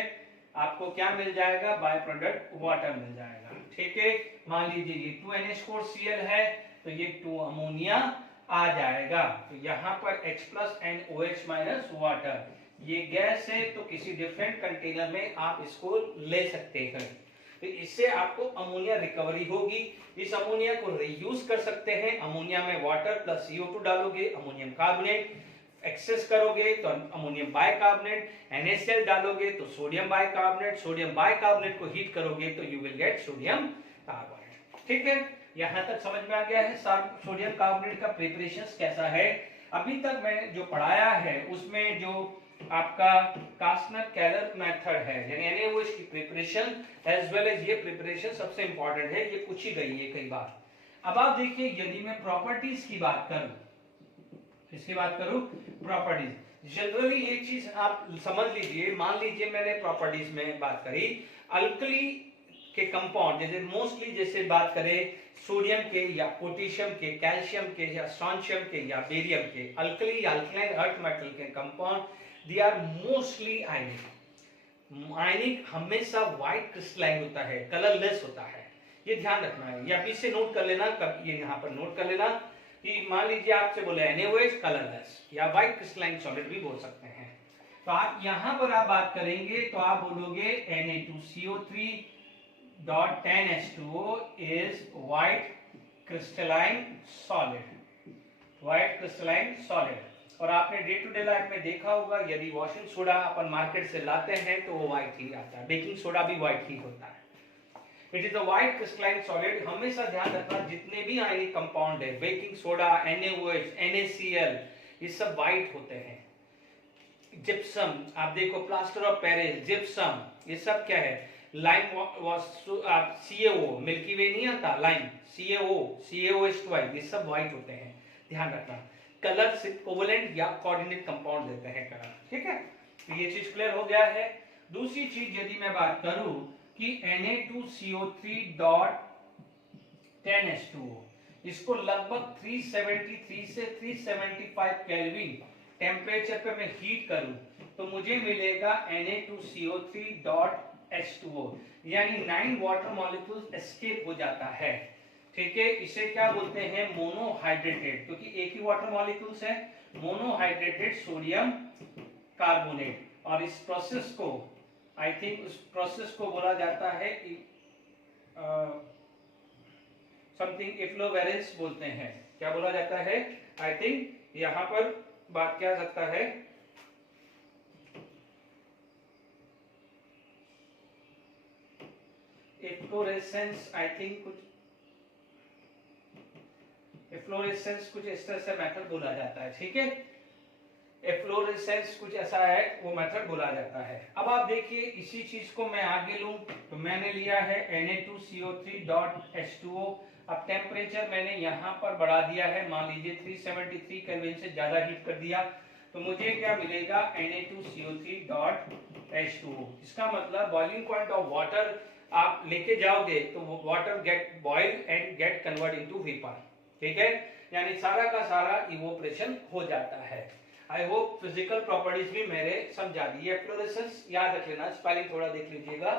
आपको क्या मिल जाएगा, बाय प्रोडक्ट वाटर मिल जाएगा। ठीक है, मान लीजिए ये 2NH4Cl है, तो ये 2 अमोनिया आ जाएगा, तो यहाँ पर H+NOH- वाटर, ये गैस है, तो किसी डिफरेंट कंटेनर में आप इसको ले सकते हैं, तो इससे आपको अमोनिया रिकवरी होगी। इस अमोनिया को रीयूज कर सकते हैं, अमोनिया में वाटर प्लस CO2 डालोगे, अमोनियम कार्बोनेट, एक्सेस करोगे तो अमोनियम बाइकार्बोनेट, NaCl डालोगे तो सोडियम बाइकार्बोनेट, सोडियम बाइकार्बोनेट को हीट करोगे तो you will get sodium carbonate. ठीक है, यहां तक समझ में आ गया है सोडियम कार्बोनेट का प्रिपरेशन कैसा है। अभी तक मैंने जो पढ़ाया है उसमें जो आपका कास्टनर-कैलर मेथड है, यानी NaOH की प्रिपरेशन एज वेल एज ये प्रिपरेशन सबसे इंपॉर्टेंट है, ये पूछी गई है कई बार। अब आप देखिए, यदि मैं प्रॉपर्टीज की बात करूं, इसकी बात करूं प्रॉपर्टीज, जनरली एक चीज आप समझ लीजिए, मान लीजिए मैंने प्रॉपर्टीज में बात करी, अल्कली के कंपाउंड, जैसे मोस्टली जैसे बात करें सोडियम के या पोटेशियम के, कैल्शियम के या स्ट्रोंशियम के या बेरियम के, अल्कली या अल्कलाइन अर्थ मेटल के कंपाउंड, दे आर मोस्टली आयनिक। आयनिक हमेशा व्हाइट क्रिस्टलाइन होता है, कलरलेस होता है, ये ध्यान रखना है, या पीछे नोट कर लेना, ये यहाँ पर नोट कर लेना कि मान लीजिए आपसे बोले NaOH कलरलेस या व्हाइट क्रिस्टलाइन सॉलिड भी बोल सकते हैं, तो आप यहां पर आप बात करेंगे तो आप बोलोगे Na2CO3 10H2O is white crystalline solid। और आपने डे टू डे लाइफ में देखा होगा, यदि वॉशिंग सोडा अपन मार्केट से लाते हैं तो वो व्हाइट ही आता है, बेकिंग सोडा भी व्हाइट ही होता है। It is a white crystalline solid. हमेशा ध्यान रखना, जितने भी आयनिक कंपाउंड है, बेकिंग सोडा, NaOH, NaCl, ये सब व्हाइट होते हैं। जिप्सम, आप देखो प्लास्टर ऑफ पेरिस, जिप्सम, ये सब क्या है, लाइम, CaO, मिल्की वे नहीं आता लाइम, CaOH2, ये सब व्हाइट होते हैं, ध्यान रखना। कलर सिर्फ कोवेलेंट या कोऑर्डिनेट कंपाउंड देते हैं कलर। ठीक है, तो ये चीज क्लियर हो गया है। दूसरी चीज यदि मैं बात करूं कि Na2CO3.10H2O, इसको लगभग 373 से 375 केल्विन टेम्परेचर पे मैं हीट करूं तो मुझे मिलेगा Na2CO3.H2O, यानी 9 वाटर मॉलिक्यूल्स एस्केप हो जाता है। ठीक है, इसे क्या बोलते हैं, मोनोहाइड्रेटेड, क्योंकि एक ही वाटर मॉलिक्यूल्स है, मोनोहाइड्रेटेड सोडियम कार्बोनेट। और इस प्रोसेस को आई थिंक उस प्रोसेस को बोला जाता है समथिंग इफ्लोवेरेंस बोलते हैं। क्या बोला जाता है, आई थिंक यहां पर बात क्या सकता है, इफ्लोरेसेंस, आई थिंक कुछ इफ्लोरेसेंस कुछ इस तरह से मेथड बोला जाता है। ठीक है, एफ्लोरेसेंस कुछ ऐसा है, वो मेथड बोला जाता है। अब आप देखिए इसी चीज को मैं आगे लूं तो मैंने लिया है Na2CO3.H2O। अब टेम्परेचर मैंने यहां पर बढ़ा दिया है, मान लीजिए 373 केल्विन से ज्यादा हीट कर दिया तो मुझे क्या मिलेगा, Na2CO3.H2O। इसका मतलब बॉइलिंग पॉइंट ऑफ वाटर आप लेके जाओगे तो water get boiled and get convert into vapour. ठीक है, यानी सारा का सारा इवोपरेशन हो जाता है। आई होप फिजिकल प्रॉपर्टीज भी मेरे समझा दी है। फ्लोरेसेंस याद रख लेना, स्पेलिंग थोड़ा देख लीजिएगा।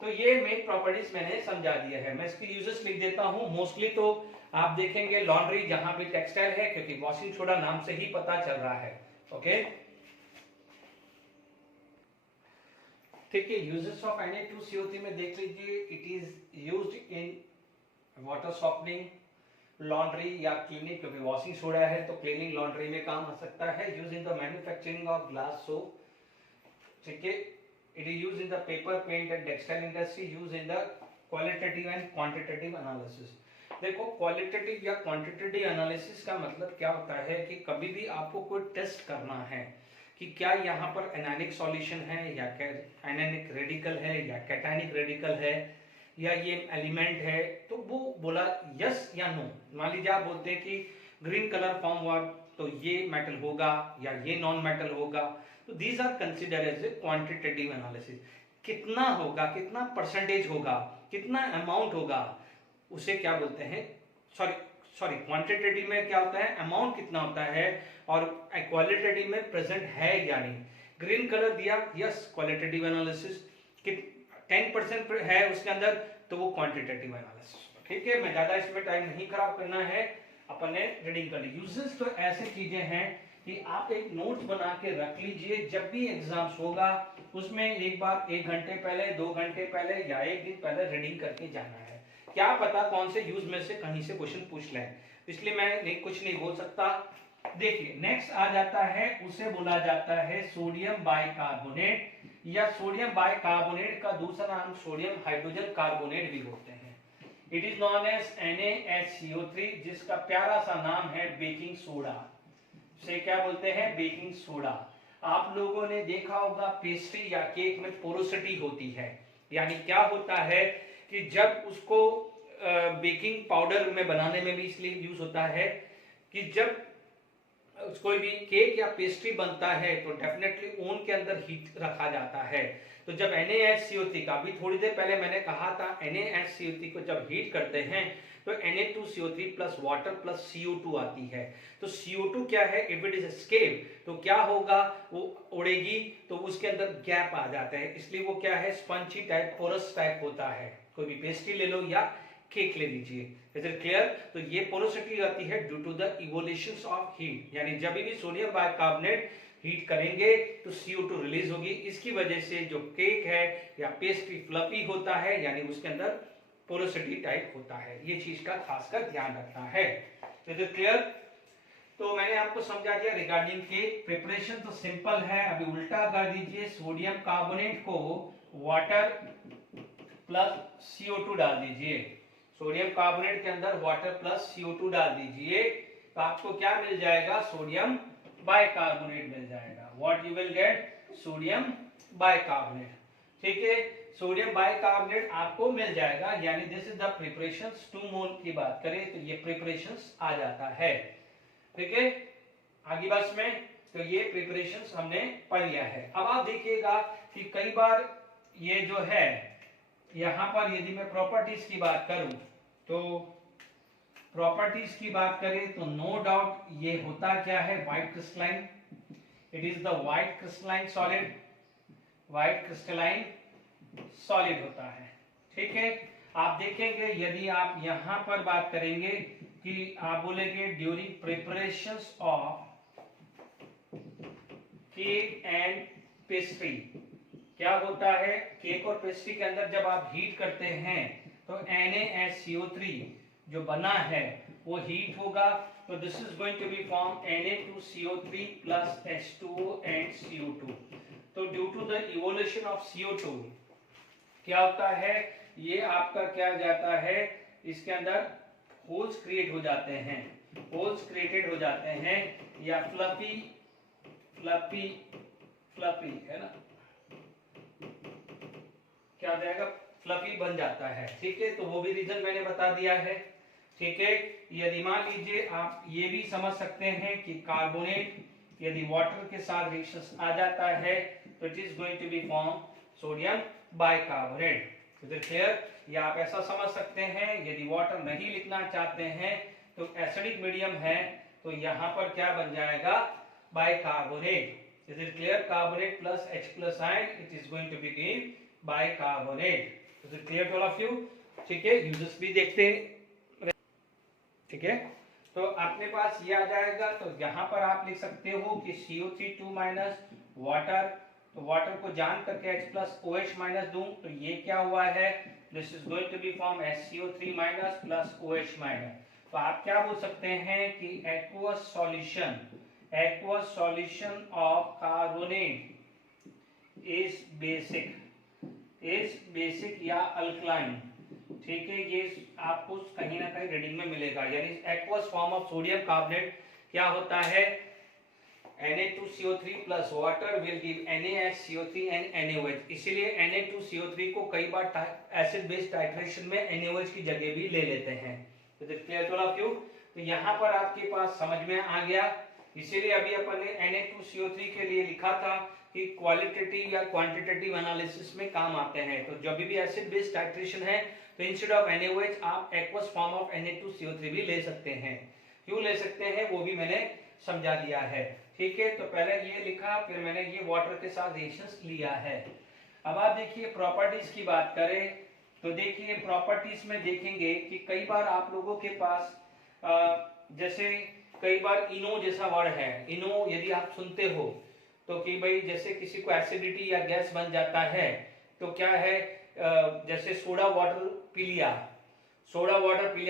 तो ये मेन प्रॉपर्टीज मैंने समझा दिया है। मैं इसके यूजेस लिख देता हूं। मोस्टली तो आप देखेंगे लॉन्ड्री जहां भी टेक्सटाइल है, क्योंकि वॉशिंग सोडा नाम से ही पता चल रहा है। ओके, ठीक है। यूजेस ऑफ Na2CO3 में देख लीजिए, it is used in water softening, laundry या क्लीनिंग, क्योंकि वॉशिंग सोडा है तो क्लीनिंग लॉन्ड्री में काम आ सकता है। Use in the manufacturing of glass soap. ठीक है, it is use in the paper, paint and textile industry. Use in the qualitative and quantitative analysis. देखो, क्वालिटेटिव या क्वांटिटेटिव एनालिसिस का मतलब क्या होता है कि कभी भी आपको कोई टेस्ट करना है कि क्या यहाँ पर एनायनिक सॉल्यूशन है या एनायनिक रेडिकल है या कैटायनिक रेडिकल है या ये एलिमेंट है, तो वो बोला यस या नो। मान लीजिए आप बोलते हैं कि ग्रीन कलर फॉर्म हुआ तो ये मेटल होगा या ये नॉन मेटल होगा, तो these are consider as a quantitative analysis. कितना होगा, कितना परसेंटेज होगा, कितना अमाउंट होगा, उसे क्या बोलते हैं, सॉरी क्वांटिटेटिव में क्या होता है, अमाउंट कितना होता है, और क्वालिटेटिव में प्रेजेंट है या नहीं। ग्रीन कलर दिया, यस क्वालिटेटिव एनालिसिस। 10% है उसके अंदर तो वो क्वांटिटेटिव एनालिसिस। ठीक है, मैं ज्यादा इसमें टाइम नहीं खराब करना है, अपन ने रीडिंग कर ली। यूजेस तो ऐसे चीजें हैं कि आप एक नोट्स बना के रख लीजिए, जब भी एग्जाम्स होगा उसमें एक बार 1 घंटे पहले, 2 घंटे पहले या 1 दिन पहले रीडिंग करके जाना है। क्या पता कौन से यूज में से कहीं से क्वेश्चन पूछ लें, इसलिए मैं कुछ नहीं बोल सकता। देखिए नेक्स्ट आ जाता है, उसे बोला जाता है सोडियम बाइकार्बोनेट, या सोडियम बाइकार्बोनेट का दूसरा नाम सोडियम हाइड्रोजन कार्बोनेट भी बोलते हैं। It is known as NaHCO3, जिसका प्यारा सा नाम है बेकिंग सोडा। से क्या बोलते हैं, बेकिंग सोडा। आप लोगों ने देखा होगा पेस्ट्री या केक में पोरोसिटी होती है, यानी क्या होता है कि जब उसको बेकिंग पाउडर में बनाने में भी इसलिए यूज होता है कि जब कोई भी केक या पेस्ट्री बनता है तो डेफिनेटली ओवन के अंदर हीट रखा जाता है। तो जब NaHCO3 का, अभी थोड़ी देर पहले मैंने कहा था, NaHCO3 को जब हीट करते हैं तो Na2CO3 plus water plus CO2 आती है। तो CO2 क्या है, इफ इट इज एस्केप तो क्या होगा, वो उड़ेगी तो उसके अंदर गैप आ जाता है, इसलिए वो क्या है, स्पंजी टाइप, पोरस टाइप होता है। कोई भी पेस्ट्री ले लो या केक ले लीजिए, इज इट क्लियर। तो ये पोरोसिटी आती है due to the evolutions of heat, यानी जब भी सोडियम बाइकार्बोनेट हीट करेंगे तो CO2 रिलीज होगी। इसकी वजह से जो केक है या पेस्ट्री फ्लफी होता है, यानी उसके अंदर पोरोसिटी टाइप होता है। ये चीज का खासकर ध्यान रखना है, इज इट क्लियर। तो मैंने आपको समझा दिया रिगार्डिंग के प्रिपरेशन। तो सिंपल है, अभी उल्टा कर दीजिए, सोडियम कार्बोनेट को वाटर प्लस CO2 डाल दीजिए, सोडियम कार्बोनेट के अंदर वाटर प्लस CO2 डाल दीजिए, तो आपको क्या मिल जाएगा, सोडियम बाइकार्बोनेट मिल जाएगा। What you will get, sodium bicarbonate. ठीक है, सोडियम बाइकार्बोनेट आपको मिल जाएगा, यानी दिस इज द प्रिपरेशंस। 2 मोल की बात करें तो ये प्रिपरेशंस आ जाता है। ठीक है, आगे बस में तो ये प्रिपरेशंस हमने पढ़ लिया है। अब आप देखिएगा कि कई बार ये जो है यहाँ पर यदि मैं प्रॉपर्टीज की बात करूं तो प्रॉपर्टीज की बात करें तो नो डाउट ये होता क्या है, white crystalline, it is the white crystalline solid, white crystalline solid होता है। ठीक है, आप देखेंगे यदि आप यहां पर बात करेंगे कि आप बोलेंगे during preparations of cake and pastry, क्या होता है, केक और पेस्ट्री के अंदर जब आप हीट करते हैं तो NaSCO3 जो बना है वो हीट होगा, तो this is going to be form Na2CO3 plus H2O and CO2। तो due to the evolution of CO2 क्या होता है, ये आपका क्या जाता है, इसके अंदर होल्स क्रिएट हो जाते हैं, होल्स क्रिएटेड हो जाते हैं, या फ्लफी फ्लफी फ्लफी है ना, क्या हो जाएगा, फ्लफी बन जाता है। ठीक है, तो वो भी रीजन मैंने बता दिया है। ठीक है, यदि मान लीजिए आप ये भी समझ सकते हैं कि कार्बोनेट यदि वाटर के साथ रिएक्शन आ जाता है तो it is going to be form sodium bicarbonate. Is it clear? या आप ऐसा समझ सकते हैं यदि वाटर नहीं लिखना चाहते हैं तो एसिडिक मीडियम है तो यहाँ पर क्या बन जाएगा, bicarbonate. Is it clear? Carbonate plus H plus ion, it is going to be give bicarbonate. Is it clear to all of you? ठीक है, यूजेस भी देखते हैं। ठीक है, तो अपने पास ये आ जाएगा, तो यहाँ पर आप लिख सकते हो कि CO3 माइनस वाटर, तो वाटर को जान करके H प्लस OH माइनस दूं तो ये क्या हुआ है, this is going to be form HCO3 minus plus OH minus. तो आप क्या बोल सकते हैं कि aqueous solution of carbonate is basic या अल्कलाइन। ठीक है, ये आपको कहीं ना कहीं रीडिंग में मिलेगा, यानी aqueous form of sodium carbonate क्या होता है, Na2CO3 plus water will give NaSCO3 and NaOH। इसीलिए Na2CO3 को कई बार एसिड बेस टाइट्रेशन में NaOH की जगह भी ले लेते हैं। तो clear to all of you? तो यहाँ पर आपके पास समझ में आ गया। इसीलिए अभी अपन ने Na2CO3 के लिए लिखा था कि क्वालिटेटिव या क्वांटिटेटिव एनालिसिस में काम आते हैं। तो जब भी एसिड बेस टाइट्रेशन है तो इंस्टेड ऑफ NaOH आप एक्वस फॉर्म ऑफ Na2CO3 भी ले सकते हैं। क्यों ले सकते हैं वो भी मैंने समझा दिया है। ठीक है, तो पहले ये लिखा, फिर मैंने ये वाटर के साथ रिएक्शंस लिया है। अब आप देखिए प्रॉपर्टीज की बात करें तो देखिए प्रॉपर्टीज में देखेंगे कि कई बार आप लोगों के पास जैसे कई बार इनो जैसा वर्ड है, इनो यदि आप सुनते हो तो कि भाई जैसे किसी को एसिडिटी या गैस बन जाता है तो क्या है, जैसे सोडा वाटर पी लिया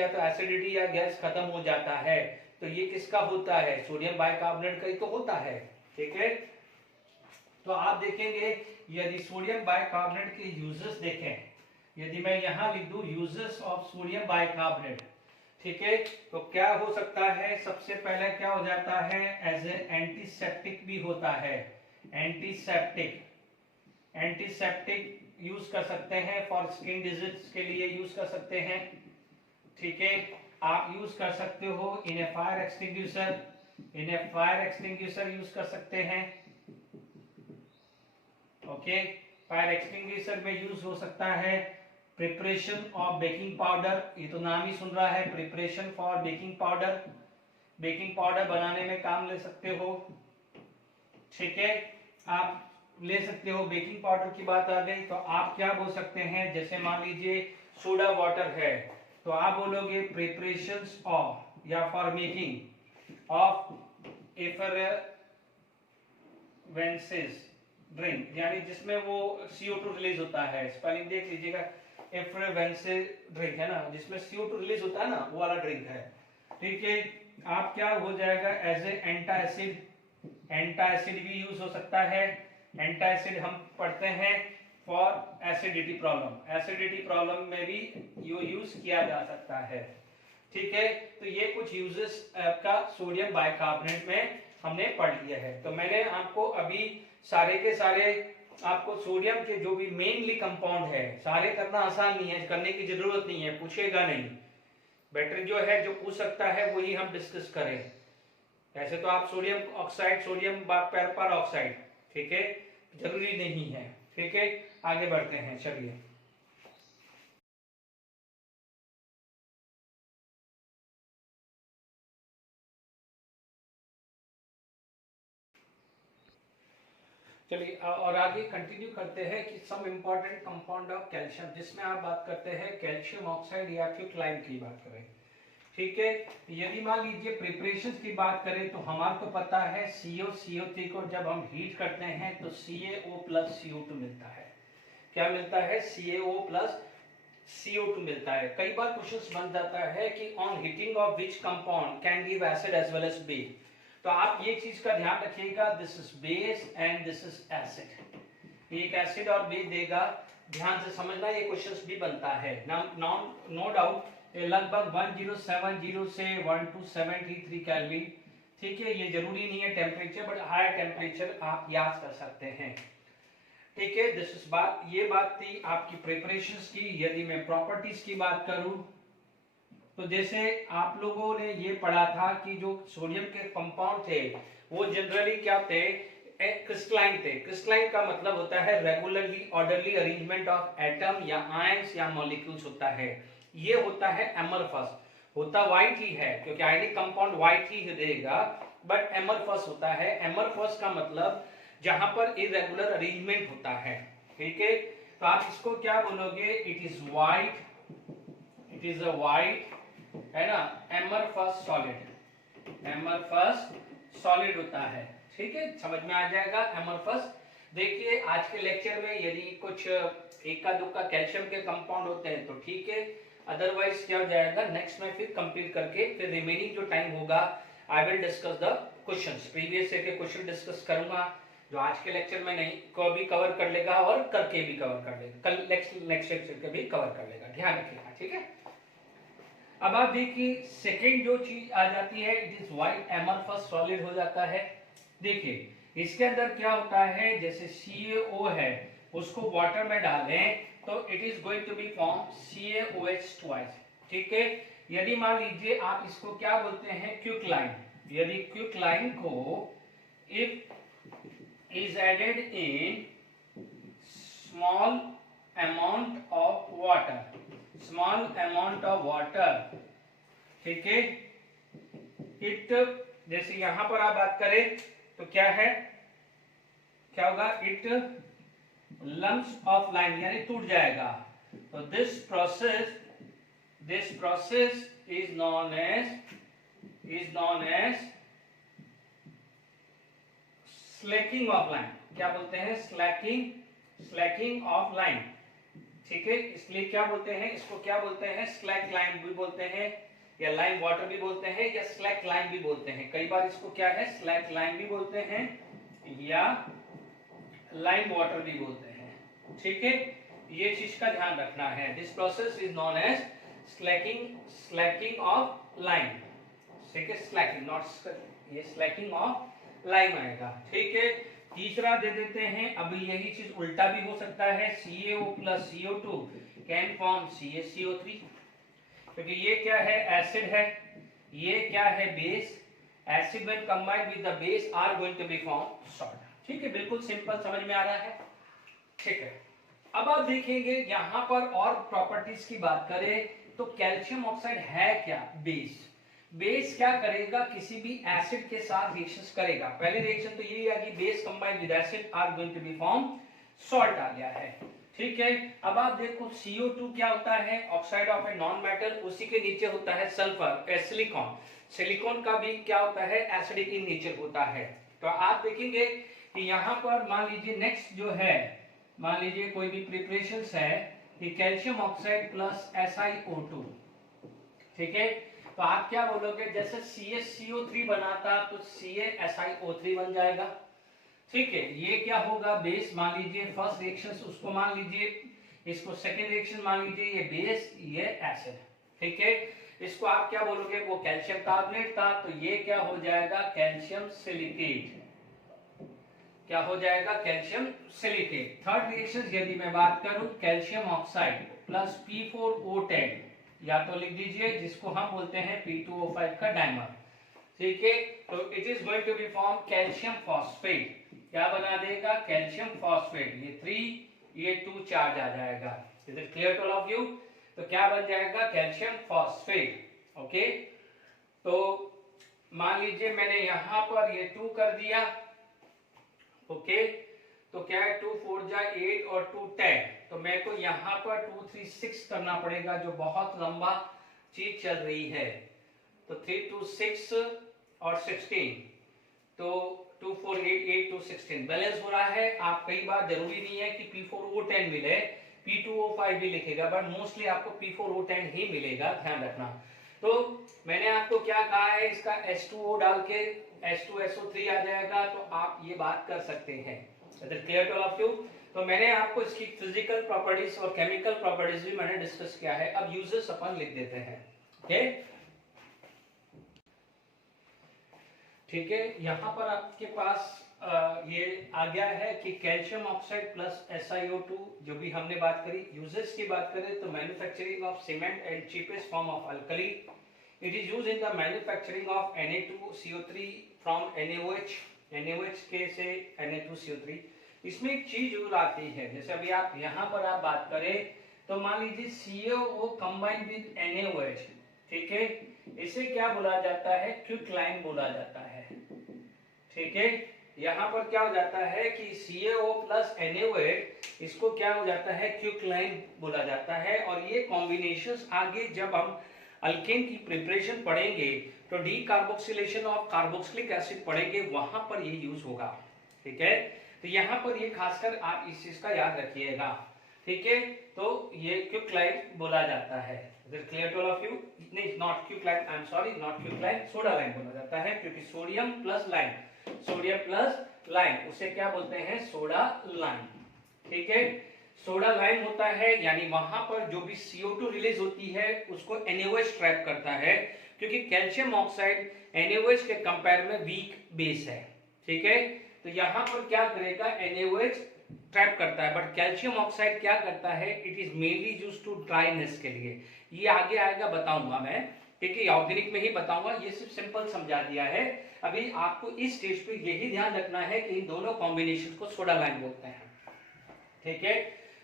तो एसिडिटी या गैस खत्म हो जाता है, तो ये किसका होता है, सोडियम बाइकार्बोनेट का ही तो होता है। ठीक है, तो आप देखेंगे यदि सोडियम बाइकार्बोनेट के यूजेस देखें, यदि मैं यहां लिख दूं यूजेस ऑफ सोडियम बाइकार्बोनेट, ठीक है, तो क्या हो सकता है, सबसे पहले क्या हो जाता है, एज ए एंटीसेप्टिक भी होता है, एंटीसेप्टिक यूज कर सकते हैं, फॉर स्किन डिजीज के लिए यूज कर सकते हैं। ठीक है, आप यूज कर सकते हो इन ए फायर एक्सटिंग्विशर यूज कर सकते हैं। ओके, फायर एक्सटिंग्विशर में यूज हो सकता है प्रिपरेशन ऑफ बेकिंग पाउडर, ये तो नाम ही सुन रहा है, प्रिपरेशन फॉर बेकिंग पाउडर बनाने में काम ले सकते हो। ठीक है, आप ले सकते हो, बेकिंग पाउडर की बात आ गई तो आप क्या बोल सकते हैं, जैसे मान लीजिए सोडा वाटर है तो आप बोलोगे प्रिपरेशंस ऑफ या फॉर मेकिंग ऑफ एफरवेंसेस ड्रिंक, यानी जिसमें वो CO2 रिलीज होता है, स्पेलिंग देख लीजिएगा, एफरवेंसेस ड्रिंक है ना, जिसमें CO2 रिलीज होता है ना, वो वाला ड्रिंक है। ठीक है, आप क्या हो जाएगा, एज ए एंटासिड भी यूज हो सकता है। एंटासिड हम पढ़ते हैं फॉर एसिडिटी प्रॉब्लम में भी यूज किया जा सकता है। ठीक है, तो ये कुछ यूजेस का सोडियम बाइकार्बोनेट में हमने पढ़ लिया है। तो मैंने आपको अभी सारे के सारे आपको सोडियम के जो भी मेनली कंपाउंड है, सारे करना आसान नहीं है, करने की जरूरत नहीं है, पूछेगा नहीं, बेटर जो है जो पूछ सकता है वही हम डिस्कस करें। ऐसे तो आप सोडियम ऑक्साइड, सोडियम पर ऑक्साइड, ठीक है, जरूरी नहीं है। ठीक है, आगे बढ़ते हैं, चलिए। चलिए और आगे कंटिन्यू करते हैं कि some important compound of calcium, जिसमें आप बात करते हैं कैल्शियम ऑक्साइड या क्विकलाइम की बात करें। ठीक है, यदि मान लीजिए प्रिपरेशन की बात करें तो हमारे को पता है CO3 को जब हम हीट करते हैं तो CaO प्लस CO2 मिलता है। क्या मिलता है? CaO प्लस CO2 मिलता है। कई बार क्वेश्चन बन जाता है कि on heating of which compound can give acid as well as base. तो आप ये चीज का ध्यान रखिएगा, this is base and this is acid. एक एसिड और बेस देगा, ध्यान से समझना, ये क्वेश्चन भी बनता है। नो डाउट लगभग 1070 से 1273 केल्विन। ठीक है, ये जरूरी नहीं है टेम्परेचर, बट हायर टेम्परेचर आप याद कर सकते हैं। ठीक है, दिस इज बात, ये बात थी आपकी प्रिपरेशंस की। यदि मैं प्रॉपर्टीज की बात करूं तो जैसे आप लोगों ने ये पढ़ा था कि जो सोडियम के कंपाउंड थे वो जनरली क्या थे? क्रिस्टलाइन थे। क्रिस्टलाइन का मतलब होता है regularly orderly arrangement of atom या आयंस या मॉलिक्यूल्स होता है। ये होता है एमरफस, होता व्हाइट ही है क्योंकि आयनिक कंपाउंड व्हाइट ही देगा, बट एमरफस होता है। एमरफस का मतलब जहां पर इरेगुलर अरेंजमेंट होता है। ठीक है, तो आप इसको क्या बोलोगे? It is white, it is a white, है ना, एमरफस सॉलिड। एमरफस सॉलिड होता है। ठीक है, समझ में आ जाएगा एमरफस। देखिए आज के लेक्चर में यदि कुछ इक्का दुक्का कैल्शियम के कंपाउंड होते हैं तो ठीक है, अदरवाइज क्या हो जाएगा, नेक्स्ट में फिर कंप्लीट करके फिर रिमेनिंग जो टाइम होगा I will discuss the questions, previous year के क्वेश्चन डिस्कस करूंगा, जो आज के लेक्चर में नहीं को भी कवर कर लेगा और करके भी कवर कर लेगा, कल नेक्स्ट लेक्चर के भी कवर कर लेगा, ध्यान रखिएगा। ठीक है, अब आप देखिए सेकेंड जो चीज आ जाती है, it is white amorphous solid हो जाता है। देखिए इसके अंदर क्या होता है, जैसे CaO है उसको वाटर में डालें तो it is going to be form CaOH twice. ठीक है, यदि मान लीजिए आप इसको क्या बोलते हैं? क्विकलाइन। यदि क्विकलाइन को if is added in small amount of water, small amount of water, ठीक है, इट, जैसे यहां पर आप बात करें तो क्या है, क्या होगा? इट लम्स ऑफ लाइन, यानी टूट जाएगा। तो this process is known as slaking of lime. क्या बोलते हैं? Slaking of lime. ठीक है, इसलिए क्या बोलते हैं इसको? क्या बोलते हैं? स्लैक लाइन भी बोलते हैं, या लाइम वाटर भी बोलते हैं, या स्लैक लाइन भी बोलते हैं। कई बार इसको क्या है? स्लैक लाइन भी बोलते हैं या लाइम वाटर भी बोलते हैं। ठीक है, ये चीज का ध्यान रखना है। This process is known as slaking of lime. ठीक है, स्लैकिंग, नॉट ये स्लैकिंग ऑफ लाइम आएगा। ठीक है, तीसरा दे देते हैं। अभी यही चीज उल्टा भी हो सकता है, CaO plus CO2 can form CaCO3, क्योंकि ये क्या है? एसिड है, ये क्या है? Base. Acid when combined with the base are going to be form salt. ठीक है, बिल्कुल सिंपल, समझ में आ रहा है। ठीक है, अब आप देखेंगे यहां पर और प्रॉपर्टीज की बात करें तो कैल्शियम ऑक्साइड है क्या? बेस। बेस क्या करेगा? किसी भी एसिड के साथ रिएक्शन करेगा। पहले रिएक्शन तो यही है कि base combined with acid are going to be form salt आ गया है। ठीक है, अब आप देखो CO2 क्या होता है? Oxide of a non metal, उसी के नीचे होता है सल्फर, सिलिकॉन। सिलिकॉन का भी क्या होता है? एसिडिक इन नेचर होता है। तो आप देखेंगे कि यहाँ पर मान लीजिए नेक्स्ट जो है, मान लीजिए कोई भी प्रिपरेशन है कि कैल्शियम ऑक्साइड प्लस SiO2। ठीक है, तो आप क्या बोलोगे? जैसे CaCO3 बनाता तो CaSiO3 बन जाएगा। ठीक है, ये क्या होगा? बेस। मान लीजिए फर्स्ट रिएक्शन उसको मान लीजिए, इसको सेकेंड रिएक्शन मान लीजिए, ये बेस ये एसिड। ठीक है, इसको आप क्या बोलोगे? वो कैल्शियम कार्बोनेट था तो ये क्या हो जाएगा? Calcium silicate. क्या हो जाएगा? Calcium silicate. थर्ड रिएक्शन यदि मैं बात करूं, कैल्शियम ऑक्साइड प्लस P4O10, या तो लिख दीजिए जिसको हम बोलते हैं P2O5 का डाइमर। ठीक है, तो it is going to be form calcium phosphate. क्या बना देगा? Calcium phosphate. ये 3 ये 2 चार्ज आ जाएगा। Is it clear to all of you? तो क्या बन जाएगा? Calcium phosphate. ओके, तो मान लीजिए मैंने यहां पर ये 2 कर दिया। ओके, तो क्या है 2 4 जा 8 और 2 10, तो मेरे को यहाँ पर 2 3 6 करना पड़ेगा, जो बहुत लंबा चीज चल रही है। तो 3 2 6 और 16, तो 2 4 8 8 2 16 बैलेंस हो रहा है। आप कई बार जरूरी नहीं है कि P4O10 मिले, P2O5 भी लिखेगा, बट मोस्टली आपको P4O10 ही मिलेगा, ध्यान रखना। तो मैंने आपको क्या कहा है, इसका H2O डाल के H2SO3 आ जाएगा, तो आप ये बात कर सकते हैं। Clear to all of you? तो मैंने आपको इसकी फिजिकल प्रॉपर्टीज और केमिकल प्रॉपर्टीज भी मैंने डिस्कस किया है। अब यूजेस अपन लिख देते हैं। ओके, ठीक है, यहाँ पर आपके पास ये आ गया है कि कैल्शियम ऑक्साइड प्लस SiO2, जो भी हमने बात करी। यूजेस की बात करें तो manufacturing of cement and cheapest form of alkali. It is used in the manufacturing of Na2CO3 from NaOH के से Na2CO3। इसमें एक चीज और आती है, जैसे अभी आप यहाँ पर आप बात करें तो मान लीजिए CaO कंबाइन विद NaOH, ठीक है, इसे क्या बोला जाता है? क्विकलाइन बोला जाता है। ठीक है, यहाँ पर क्या हो जाता है कि CaO प्लस NaOH, इसको क्या हो जाता है? क्विकलाइन बोला जाता है। और ये कॉम्बिनेशंस आगे जब हम अल्केन की प्रिपरेशन पढ़ेंगे तो डीकार्बोक्सिलेशन ऑफ कार्बोक्सिलिक एसिड पढ़ेंगे, वहां पर ये यूज होगा। ठीक है, तो यहाँ पर ये खासकर आप इस चीज का याद रखिएगा। ठीक है, तो ये क्विकलाइन बोला जाता है। Clear to all of you? नहीं, not quicklime, I am sorry, not quicklime, soda lime बोला जाता है, क्योंकि सोडियम प्लस लाइन उसे क्या बोलते हैं? Soda line. ठीक है, सोडा लाइन होता है, यानी वहां पर जो भी CO2 रिलीज होती है उसको NaOH ट्रैप करता है, क्योंकि कैल्शियम ऑक्साइड NaOH के कंपेयर में वीक बेस है। ठीक है, तो यहां पर क्या करेगा? NaOH ट्रैप करता है, बट कैल्शियम ऑक्साइड क्या करता है? It is mainly used to dryness के लिए। ये आगे आएगा, बताऊंगा मैं, ठीक है, ऑर्गेनिक में ही बताऊंगा। ये सिर्फ सिंपल समझा दिया है। अभी आपको इस स्टेज पे यही ध्यान रखना है कि इन दोनों कॉम्बिनेशन को सोडा लाइन बोलते हैं। ठीक है,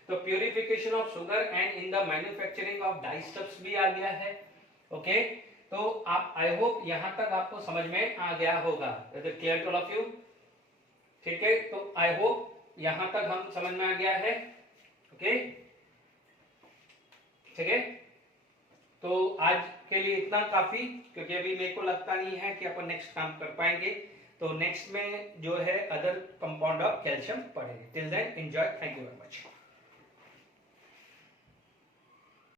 तो purification of sugar and in the manufacturing of dyestuffs भी आ गया है। ओके, तो आप, आई होप यहां तक आपको समझ में आ गया होगा। Clear to all of you? ठीक है, तो आई होप यहां तक हम समझ में आ गया है। ओके, ठीक है, तो आज के लिए इतना काफी, क्योंकि अभी मेरे को लगता नहीं है कि अपन नेक्स्ट काम कर पाएंगे। तो नेक्स्ट में जो है अदर कंपाउंड ऑफ कैल्शियम पढ़ेंगे। Till then enjoy, thank you very much.